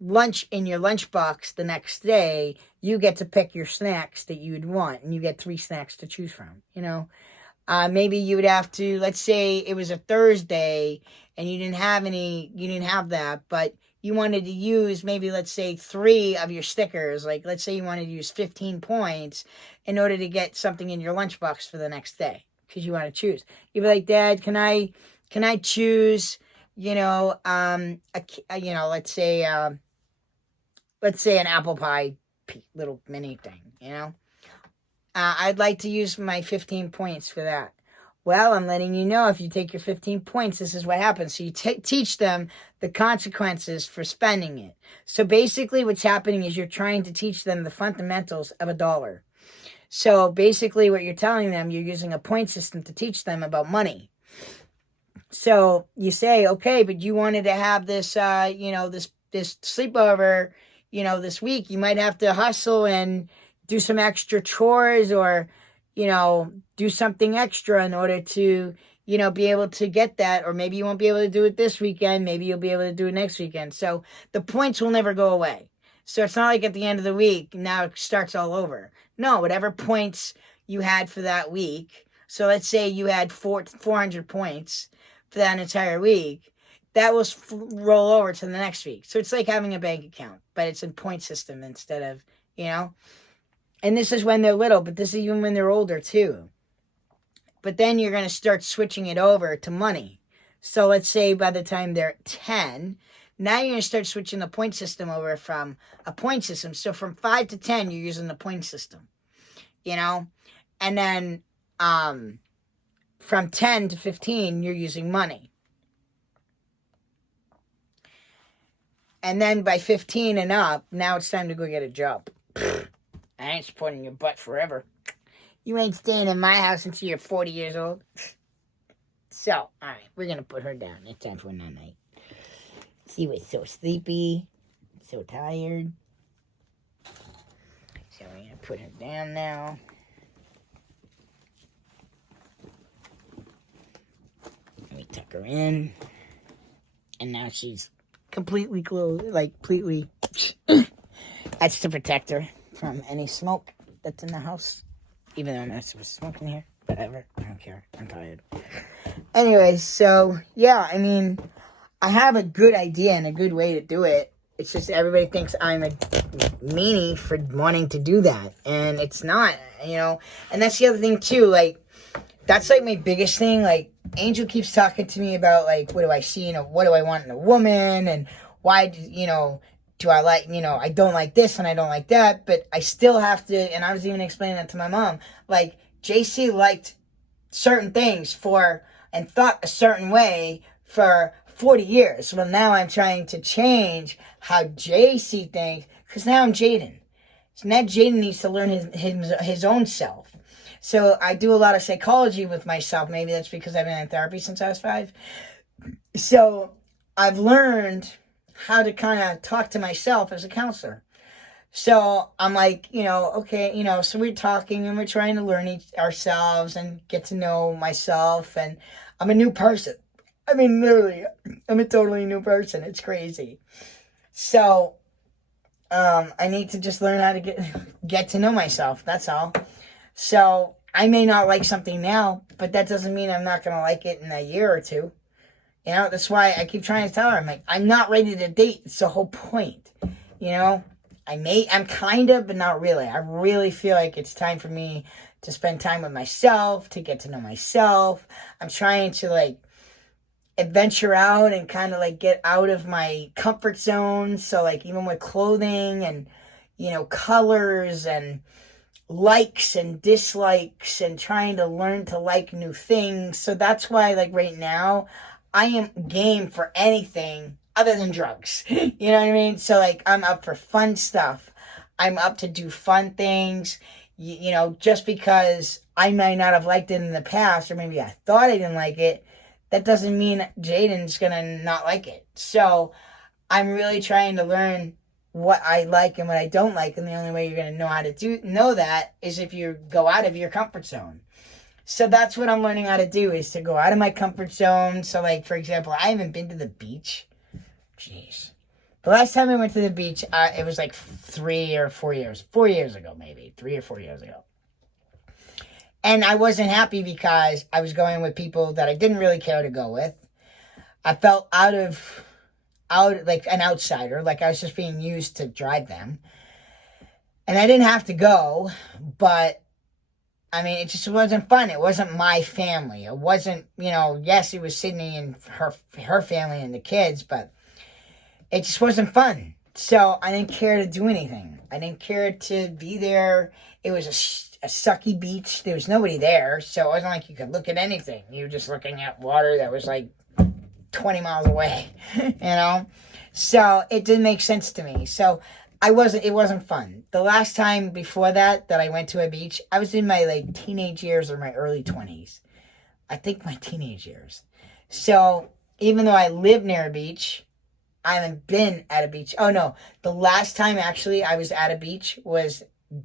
lunch in your lunchbox the next day, you get to pick your snacks that you would want, and you get 3 snacks to choose from, you know. Maybe you would have to, let's say it was a Thursday and you didn't have that, but you wanted to use maybe, let's say, 3 of your stickers. Like, let's say you wanted to use 15 points in order to get something in your lunchbox for the next day because you want to choose. You'd be like, Dad, can I choose, you know, let's say an apple pie little mini thing, you know? I'd like to use my 15 points for that. Well, I'm letting you know, if you take your 15 points, this is what happens. So you teach them the consequences for spending it. So basically what's happening is you're trying to teach them the fundamentals of a dollar. So basically what you're telling them, you're using a point system to teach them about money. So you say, okay, but you wanted to have this, this sleepover, this week. You might have to hustle and do some extra chores or, do something extra in order to, be able to get that. Or maybe you won't be able to do it this weekend. Maybe you'll be able to do it next weekend. So the points will never go away. So it's not like at the end of the week, now it starts all over. No, whatever points you had for that week. So let's say you had 400 points for that entire week. That will roll over to the next week. So it's like having a bank account, but it's in point system instead of, And this is when they're little, but this is even when they're older too. But then you're going to start switching it over to money. So let's say by the time they're 10, now you're going to start switching the point system over from a point system. So from 5 to 10, you're using the point system, And then from 10 to 15, you're using money. And then by 15 and up, now it's time to go get a job. I ain't supporting your butt forever. You ain't staying in my house until you're 40 years old. So, all right, we're going to put her down. It's time for a night. She was so sleepy, so tired. So we're going to put her down now. Let me tuck her in. And now she's completely clothed, completely. That's to protect her from any smoke that's in the house. Even though I'm not supposed to smoke in here. Whatever. I don't care. I'm tired. Anyways, so, yeah, I have a good idea and a good way to do it. It's just everybody thinks I'm a meanie for wanting to do that. And it's not, And that's the other thing, too. That's, my biggest thing. Angel keeps talking to me about, what do I see, what do I want in a woman? And why, do I like, I don't like this and I don't like that, but I still have to, and I was even explaining that to my mom, JC liked certain things and thought a certain way for 40 years. Well, now I'm trying to change how JC thinks, because now I'm Jaden. So now Jaden needs to learn his own self. So I do a lot of psychology with myself. Maybe that's because I've been in therapy since I was 5. So I've learned how to kind of talk to myself as a counselor. So I'm okay, so we're talking and we're trying to learn ourselves and get to know myself. And I'm a new person. Literally, I'm a totally new person. It's crazy. So I need to just learn how to get to know myself. That's all. So I may not like something now, but that doesn't mean I'm not going to like it in a year or 2. That's why I keep trying to tell her, I'm not ready to date. It's the whole point. I'm kind of, but not really. I really feel like it's time for me to spend time with myself, to get to know myself. I'm trying to, adventure out and kind of like get out of my comfort zone. So like even with clothing and, colors and likes and dislikes and trying to learn to like new things. So that's why like right now I am game for anything other than drugs. You know what I mean? So like I'm up for fun stuff. I'm up to do fun things. Just because I might not have liked it in the past, or maybe I thought I didn't like it, that doesn't mean Jaden's gonna not like it. So I'm really trying to learn what I like and what I don't like, and the only way you're gonna know how to know that is if you go out of your comfort zone. So that's what I'm learning how to do, is to go out of my comfort zone. So like, for example, I haven't been to the beach. Jeez. The last time I went to the beach, it was like 3 or 4 years. 4 years ago, maybe. 3 or 4 years ago. And I wasn't happy because I was going with people that I didn't really care to go with. I felt out like an outsider, like I was just being used to drive them. And I didn't have to go, but I mean, it just wasn't fun. It wasn't my family. It wasn't, yes, it was Sydney and her family and the kids, but it just wasn't fun. So I didn't care to do anything. I didn't care to be there. It was a sucky beach. There was nobody there, so it wasn't like you could look at anything. You were just looking at water that was like 20 miles away, So it didn't make sense to me. So it wasn't fun. The last time before that I went to a beach, I was in my like teenage years or my early 20s. I think my teenage years. So even though I live near a beach, I haven't been at a beach. Oh no, the last time actually I was at a beach was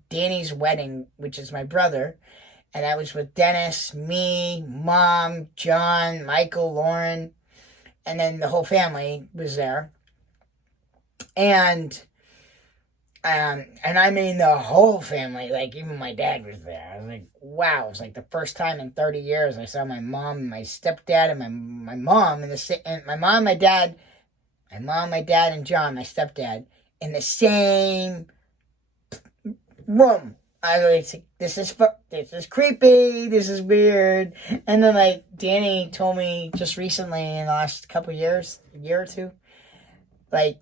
Danny's wedding, which is my brother. And that was with Dennis, me, Mom, John, Michael, Lauren, and then the whole family was there. And I mean the whole family, like even my dad was there. I was like, wow, it was like the first time in 30 years I saw my mom and my stepdad and my mom and my mom, my dad, and John, my stepdad, in the same room. I was like, this is creepy, this is weird. And then like Danny told me just recently in the last couple years, a year or two, like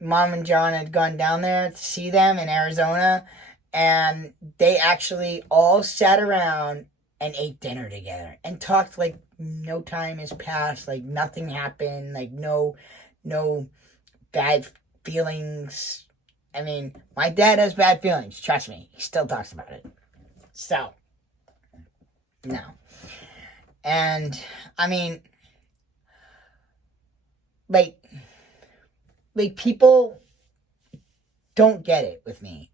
Mom and John had gone down there to see them in Arizona, and they actually all sat around and ate dinner together and talked like no time has passed, like nothing happened, like no bad feelings. I mean, my dad has bad feelings, trust me. He still talks about it. So, no. And, I mean, like people don't get it with me.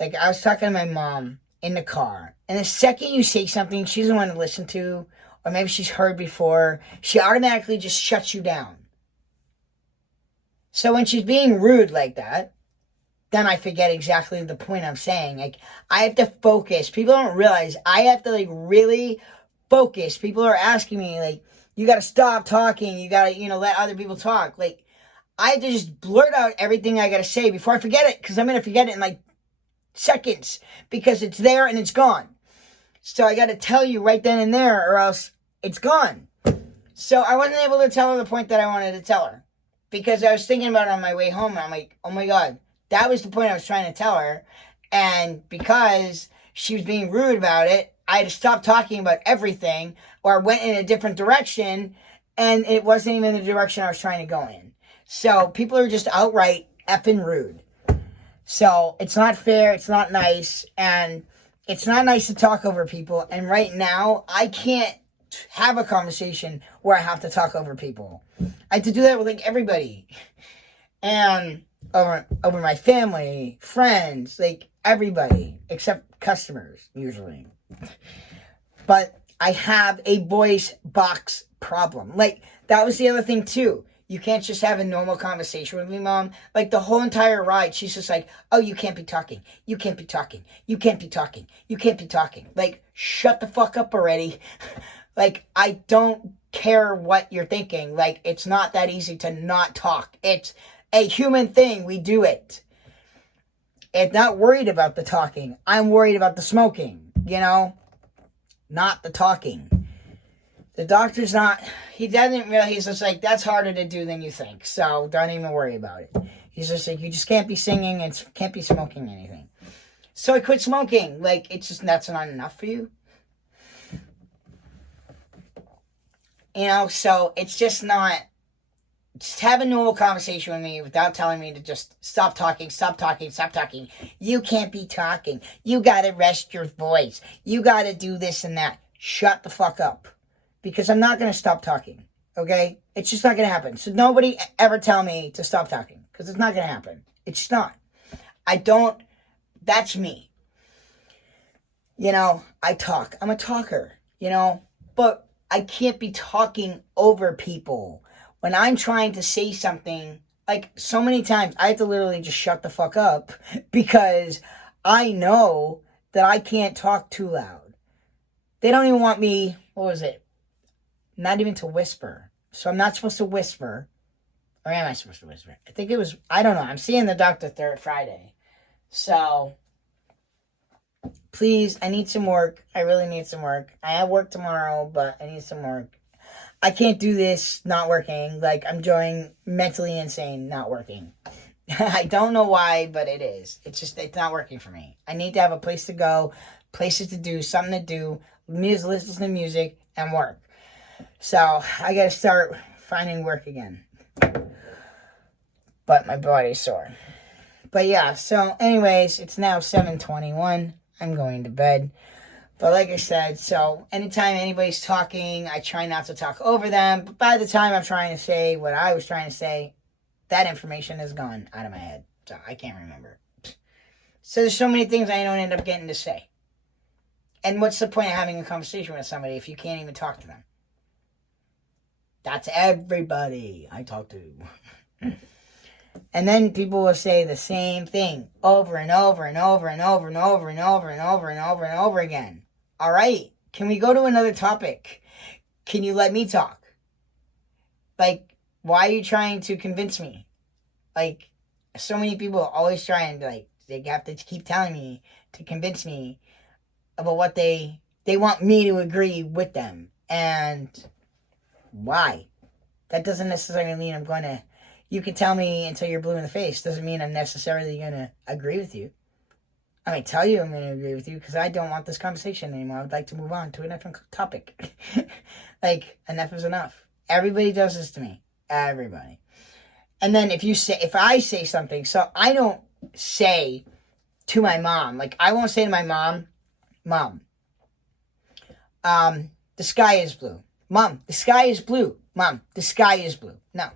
Like, I was talking to my mom in the car, and the second you say something she doesn't want to listen to, or maybe she's heard before, she automatically just shuts you down. So when she's being rude like that, then I forget exactly the point I'm saying. Like, I have to focus. People don't realize I have to, like, really focus. People are asking me, like, you got to stop talking. You got to, let other people talk. Like, I have to just blurt out everything I got to say before I forget it, because I'm going to forget it in, like, seconds, because it's there and it's gone. So I got to tell you right then and there, or else it's gone. So I wasn't able to tell her the point that I wanted to tell her, because I was thinking about it on my way home, and I'm like, oh my God, that was the point I was trying to tell her. And because she was being rude about it, I had to stop talking about everything, or I went in a different direction, and it wasn't even the direction I was trying to go in. So people are just outright effing rude. So it's not fair, it's not nice, and it's not nice to talk over people. And right now, I can't have a conversation where I have to talk over people. I have to do that with like everybody. And over my family, friends, like everybody, except customers, usually. But I have a voice box problem. Like, that was the other thing too. You can't just have a normal conversation with me, Mom. Like, the whole entire ride, she's just like, oh, you can't be talking. You can't be talking. You can't be talking. You can't be talking. Like, shut the fuck up already. Like, I don't care what you're thinking. Like, it's not that easy to not talk. It's a human thing. We do it. I'm not worried about the talking. I'm worried about the smoking, not the talking. The doctor's not, he doesn't really, he's just like, that's harder to do than you think. So don't even worry about it. He's just like, you just can't be singing and can't be smoking anything. So I quit smoking. Like, it's just, that's not enough for you. You know, so it's just not, just have a normal conversation with me without telling me to just stop talking, stop talking, stop talking. You can't be talking. You gotta rest your voice. You gotta do this and that. Shut the fuck up. Because I'm not gonna stop talking. Okay? It's just not gonna happen. So nobody ever tell me to stop talking. Because it's not gonna happen. It's just not. That's me. You know, I talk. I'm a talker. You know? But I can't be talking over people. When I'm trying to say something, like so many times, I have to literally just shut the fuck up because I know that I can't talk too loud. They don't even want me, what was it? Not even to whisper. So I'm not supposed to whisper. Or am I supposed to whisper? I think it was, I don't know. I'm seeing the doctor Friday. So, please, I need some work. I really need some work. I have work tomorrow, but I need some work. I can't do this not working. Like, I'm going mentally insane not working. I don't know why, but it is. It's not working for me. I need to have a place to go, places to do, something to do, listen to music, and work. So, I gotta start finding work again. But my body's sore. But yeah, so anyways, it's now 7:21. I'm going to bed. But like I said, so anytime anybody's talking, I try not to talk over them. But by the time I'm trying to say what I was trying to say, that information is gone out of my head. So I can't remember. So there's so many things I don't end up getting to say. And what's the point of having a conversation with somebody if you can't even talk to them? That's everybody I talk to. And then people will say the same thing over and over and over and over and over and over and over and over and over again. All right, can we go to another topic? Can you let me talk? Like, why are you trying to convince me? Like, so many people always try and, like, they have to keep telling me to convince me about what they want me to agree with them. And why? That doesn't necessarily mean I'm going to, you can tell me until you're blue in the face. Doesn't mean I'm necessarily going to agree with you. I might tell you I'm going to agree with you because I don't want this conversation anymore. I would like to move on to a different topic. Like, enough is enough. Everybody does this to me. Everybody. And then if I say something, so I don't say to my mom, like I won't say to my mom, the sky is blue. Mom, the sky is blue. Mom, the sky is blue. No.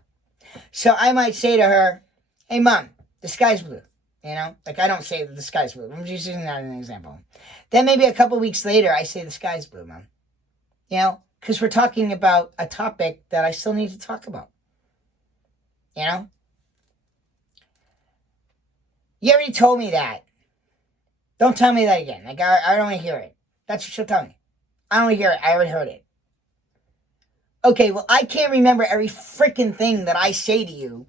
So I might say to her, hey mom, the sky's blue. You know, like I don't say that the sky's blue. I'm just using that as an example. Then maybe a couple weeks later, I say the sky's blue, mom. You know, because we're talking about a topic that I still need to talk about. You know? You already told me that. Don't tell me that again. Like, I don't want to hear it. That's what she'll tell me. I don't want to hear it. I already heard it. Okay, well, I can't remember every freaking thing that I say to you.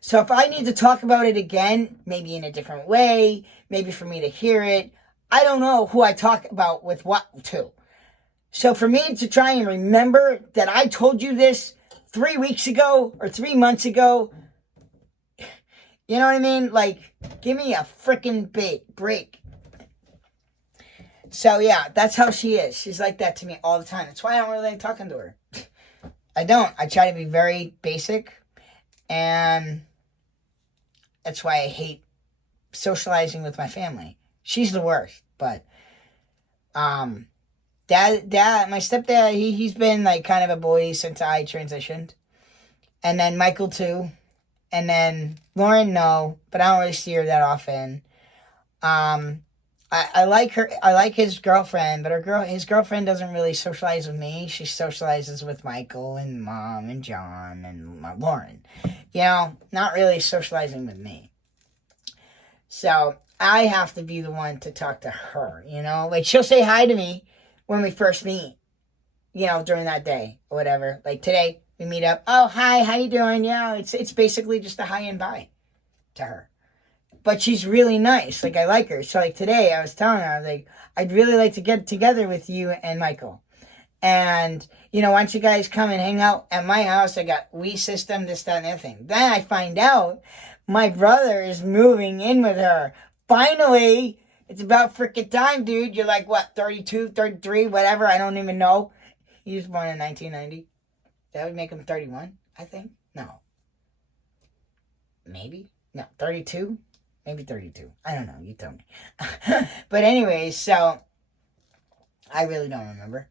So if I need to talk about it again, maybe in a different way, maybe for me to hear it, I don't know who I talk about with what to. So for me to try and remember that I told you this 3 weeks ago or 3 months ago, you know what I mean? Like, give me a freaking break. So yeah, that's how she is. She's like that to me all the time. That's why I don't really like talking to her. I don't. I try to be very basic, and that's why I hate socializing with my family. She's the worst, but my stepdad, he's been like kind of a boy since I transitioned, and then Michael too, and then Lauren, no, but I don't really see her that often. I like her. I like his girlfriend, but his girlfriend doesn't really socialize with me. She socializes with Michael and Mom and John and Lauren. You know, not really socializing with me. So I have to be the one to talk to her. You know, like she'll say hi to me when we first meet. You know, during that day or whatever. Like today, we meet up. Oh, hi, how you doing? Yeah, it's basically just a hi and bye to her. But she's really nice. Like, I like her. So, like, today, I was telling her, I was like, I'd really like to get together with you and Michael. And, you know, once you guys come and hang out at my house, I got Wii system, this, that, and the other thing. Then I find out my brother is moving in with her. Finally, it's about freaking time, dude. You're like, what, 32, 33, whatever. I don't even know. He was born in 1990. That would make him 31, I think. No. Maybe? No, 32? Maybe 32. I don't know. You tell me. But anyways, so I really don't remember.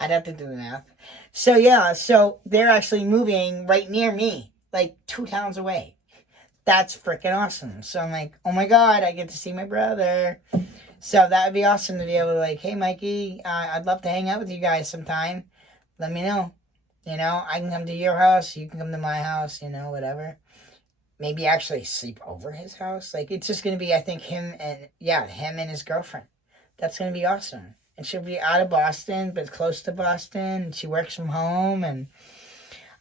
I'd have to do the math. So yeah, so they're actually moving right near me, like 2 towns away. That's freaking awesome. So I'm like, oh my God, I get to see my brother. So that would be awesome to be able to like, hey Mikey, I'd love to hang out with you guys sometime. Let me know. You know, I can come to your house. You can come to my house, you know, whatever. Maybe actually sleep over his house. Like, it's just going to be, I think, him and his girlfriend. That's going to be awesome. And she'll be out of Boston, but close to Boston. And she works from home. And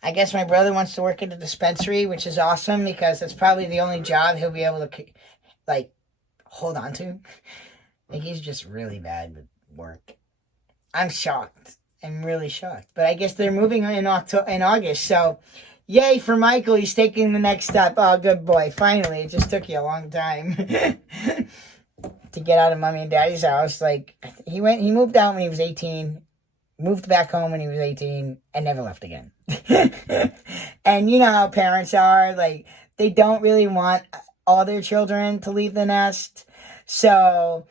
I guess my brother wants to work at a dispensary, which is awesome because that's probably the only job he'll be able to, like, hold on to. Like, he's just really bad with work. I'm shocked. I'm really shocked. But I guess they're moving in August. So, yay for Michael. He's taking the next step. Oh, good boy. Finally. It just took you a long time. To get out of mommy and daddy's house. Like, he moved out when he was 18, moved back home when he was 18, and never left again. And you know how parents are, like, they don't really want all their children to leave the nest. So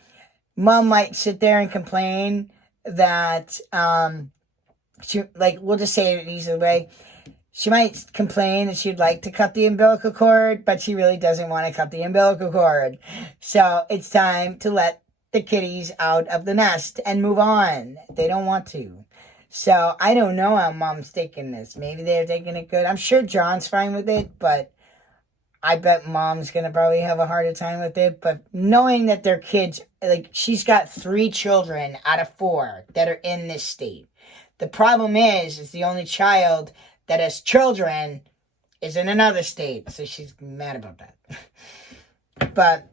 mom might sit there and complain that she, like, we'll just say it an easy way. She might complain that she'd like to cut the umbilical cord, but she really doesn't want to cut the umbilical cord. So it's time to let the kitties out of the nest and move on. They don't want to. So I don't know how mom's taking this. Maybe they're taking it good. I'm sure John's fine with it, but I bet mom's going to probably have a harder time with it. But knowing that their kids, like, she's got 3 children out of 4 that are in this state. The problem is the only child that has children is in another state, so she's mad about that. But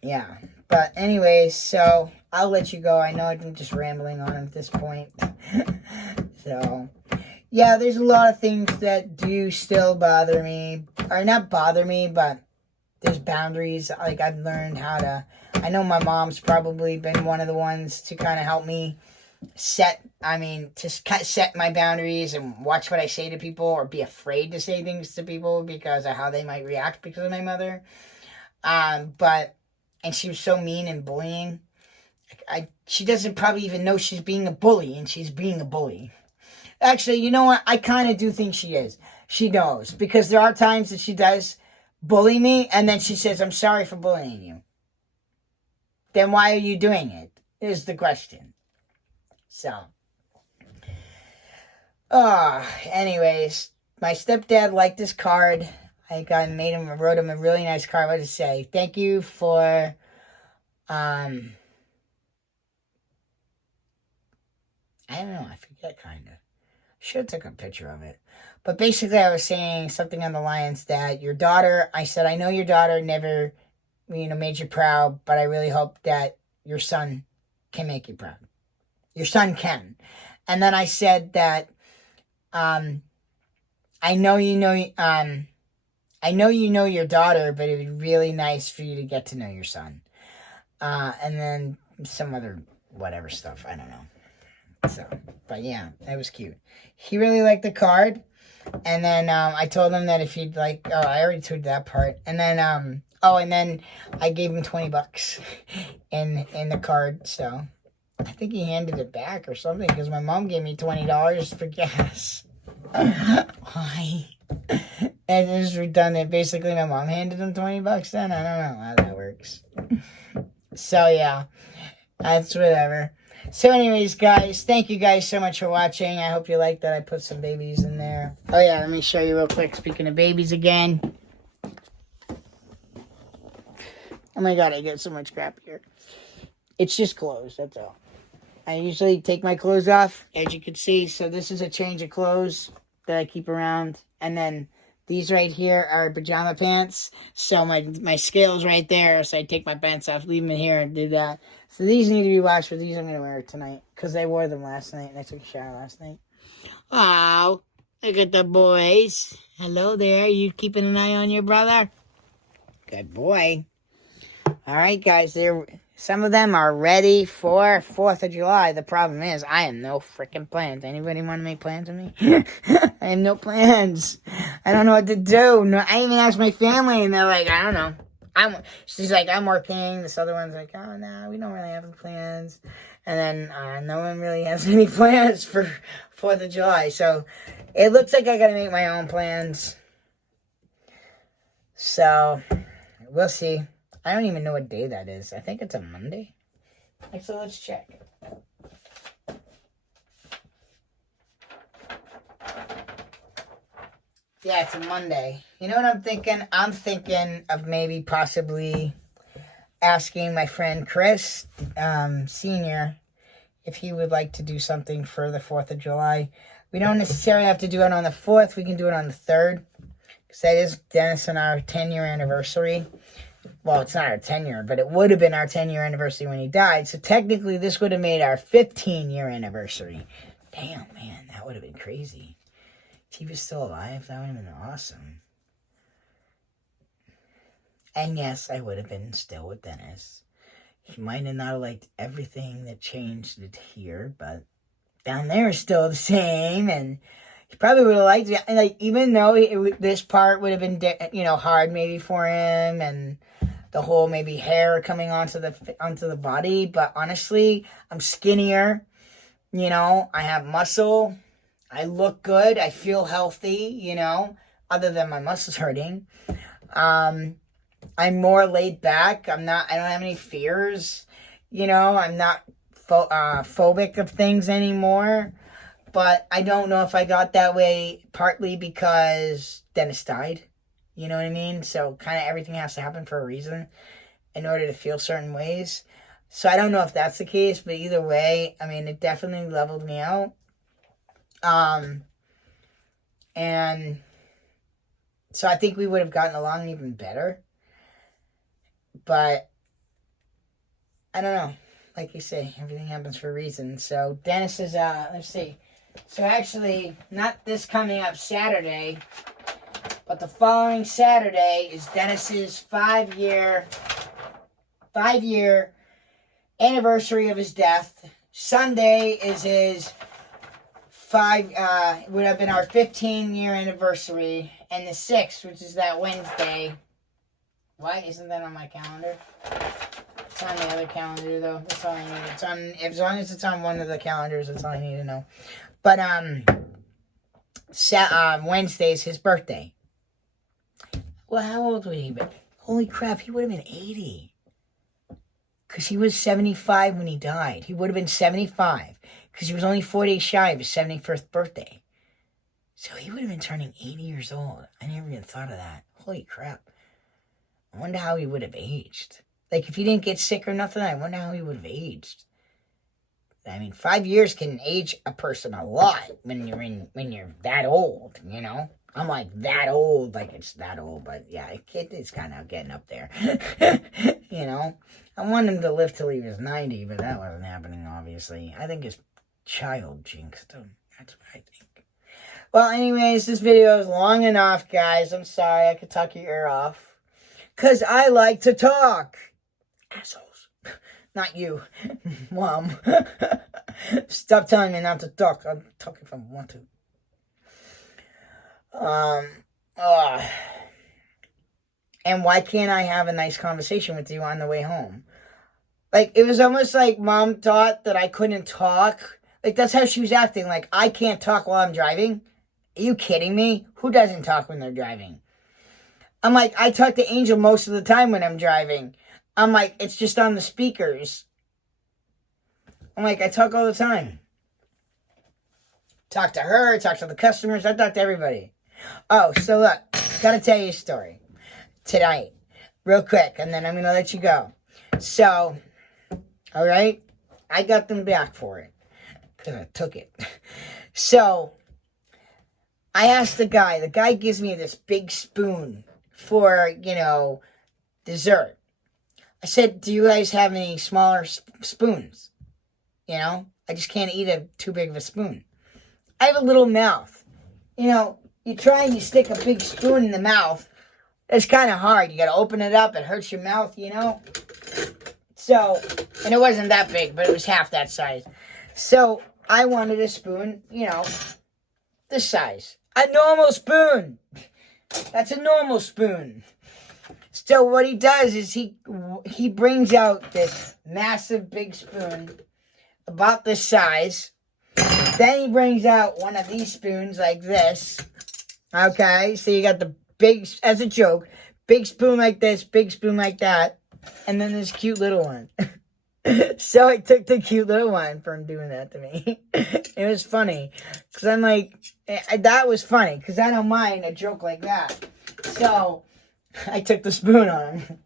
yeah, but anyways, so I'll let you go. I know I'm just rambling on at this point. So yeah, there's a lot of things that do still bother me, or not bother me, but there's boundaries. Like, I've learned how to, I know my mom's probably been one of the ones to kind of help me set my boundaries and watch what I say to people, or be afraid to say things to people because of how they might react because of my mother. And she was so mean and bullying. She doesn't probably even know she's being a bully, and she's being a bully. Actually, you know what? I kind of do think she is. She knows, because there are times that she does bully me, and then she says, I'm sorry for bullying you. Then why are you doing it, is the question. So, anyways, my stepdad liked this card. I wrote him a really nice card. What did it say? Thank you for, I don't know, I forget, kind of. Should have took a picture of it. But basically, I was saying something on the lines that your daughter, I said, I know your daughter never, made you proud, but I really hope that your son can make you proud. Your son can. And then I said that I know you know your daughter, but it would be really nice for you to get to know your son. And then some other whatever stuff. I don't know. So, but yeah, that was cute. He really liked the card. And then I told him that if he'd like, I already told that part. And then and then I gave him $20 in the card. So I think he handed it back or something, because my mom gave me $20 for gas. Why? And it was redundant. Basically, my mom handed him $20 then. I don't know how that works. So yeah, that's whatever. So anyways, guys, thank you guys so much for watching. I hope you liked that I put some babies in there. Oh yeah, let me show you real quick. Speaking of babies again. Oh my god, I get so much crap here. It's just clothes, that's all. I usually take my clothes off, as you can see. So this is a change of clothes that I keep around. And then These right here are pajama pants. So my scale's right there. So I take my pants off, leave them in here, and do that. So these need to be washed, but these I'm going to wear tonight. Because I wore them last night, and I took a shower last night. Oh, look at the boys. Hello there. You keeping an eye on your brother? Good boy. All right, guys. Some of them are ready for 4th of July. The problem is, I have no freaking plans. Anybody want to make plans with me? I have no plans. I don't know what to do. No, I even asked my family, and they're like, I don't know. She's like, I'm working. This other one's like, oh, no, we don't really have any plans. And then no one really has any plans for 4th of July. So it looks like I got to make my own plans. So we'll see. I don't even know what day that is. I think it's a Monday. So let's check. Yeah, it's a Monday. You know what I'm thinking? I'm thinking of maybe possibly asking my friend Chris, Senior, if he would like to do something for the 4th of July. We don't necessarily have to do it on the 4th. We can do it on the 3rd. Because that is Dennis and our 10-year anniversary. Well, it's not our 10-year, but it would have been our 10-year anniversary when he died. So technically, this would have made our 15-year anniversary. Damn, man, that would have been crazy. If he was still alive, that would have been awesome. And yes, I would have been still with Dennis. He might have not liked everything that changed it here, but down there is still the same, and he probably would have liked it. Like, even though this part would have been, hard maybe for him, and the whole maybe hair coming onto the body. But honestly, I'm skinnier. I have muscle. I look good. I feel healthy. Other than my muscles hurting. I'm more laid back. I don't have any fears. I'm not phobic of things anymore. But I don't know if I got that way partly because Dennis died. You know what I mean? So kind of everything has to happen for a reason in order to feel certain ways. So I don't know if that's the case, but either way, I mean, it definitely leveled me out. And so I think we would have gotten along even better. But I don't know. Like you say, everything happens for a reason. So Dennis is, let's see. So actually, not this coming up Saturday, but the following Saturday is Dennis's 5-year anniversary of his death. Sunday is his would have been our 15-year anniversary, and the 6th, which is that Wednesday. Why isn't that on my calendar? It's on the other calendar, though. That's all I need. As long as it's on one of the calendars, that's all I need to know. But Wednesday is his birthday. Well, how old would he be? Holy crap, he would have been 80. Because he was 75 when he died. He would have been 75. Because he was only 4 days shy of his 71st birthday. So he would have been turning 80 years old. I never even thought of that. Holy crap. I wonder how he would have aged. Like, if he didn't get sick or nothing, I wonder how he would have aged. I mean, 5 years can age a person a lot when you're that old, I'm like that old, like it's that old, but yeah, it's kind of getting up there. I want him to live till he was 90, but that wasn't happening, obviously. I think his child jinxed him. That's what I think. Well, anyways, this video is long enough, guys. I'm sorry, I could talk your ear off. Because I like to talk. Assholes. Not you, Mom. Stop telling me not to talk. I'll talk if I want to. And why can't I have a nice conversation with you on the way home? Like, it was almost like Mom thought that I couldn't talk. Like, that's how she was acting. Like, I can't talk while I'm driving? Are you kidding me? Who doesn't talk when they're driving? I'm like, I talk to Angel most of the time when I'm driving. I'm like, it's just on the speakers. I'm like, I talk all the time. Talk to her, talk to the customers, I talk to everybody. Oh, so look, gotta tell you a story tonight, real quick, and then I'm gonna let you go. So, alright, I got them back for it, because I took it. So, I asked the guy gives me this big spoon for, dessert. I said, do you guys have any smaller spoons? I just can't eat too big of a spoon. I have a little mouth. You try and you stick a big spoon in the mouth. It's kind of hard. You got to open it up. It hurts your mouth, So, and it wasn't that big, but it was half that size. So, I wanted a spoon, this size. A normal spoon. That's a normal spoon. So what he does is he brings out this massive big spoon about this size. Then he brings out one of these spoons like this. Okay, so you got the big, as a joke, big spoon like this, big spoon like that, and then this cute little one. So I took the cute little one from doing that to me. It was funny. Because I'm like, that was funny. Because I don't mind a joke like that. So I took the spoon on him.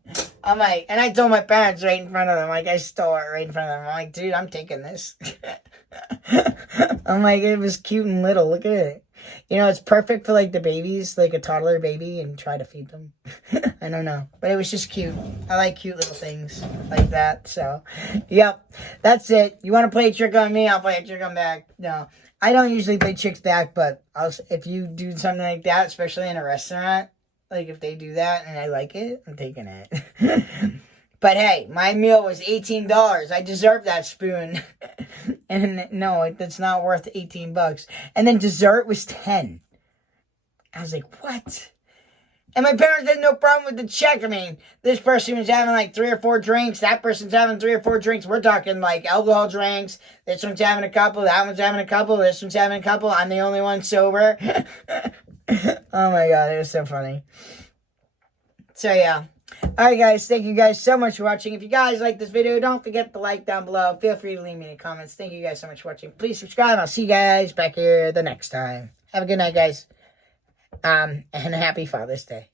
I'm like, and I told my parents right in front of them. Like, I stole it right in front of them. I'm like, dude, I'm taking this. I'm like, it was cute and little. Look at it. It's perfect for, like, the babies, like a toddler baby, and try to feed them. I don't know. But it was just cute. I like cute little things like that. So, yep. That's it. You want to play a trick on me? I'll play a trick on back. No. I don't usually play tricks back, but if you do something like that, especially in a restaurant, like if they do that and I like it, I'm taking it. But hey, my meal was $18. I deserve that spoon. And no, that's not worth $18. And then dessert was $10. I was like, what? And my parents had no problem with the check. I mean, this person was having like 3 or 4 drinks. That person's having 3 or 4 drinks. We're talking like alcohol drinks. This one's having a couple. That one's having a couple. This one's having a couple. I'm the only one sober. Oh my God, it was so funny. So yeah. Alright guys, thank you guys so much for watching. If you guys like this video, don't forget to like down below. Feel free to leave me any comments. Thank you guys so much for watching. Please subscribe. I'll see you guys back here the next time. Have a good night, guys. And a happy Father's Day.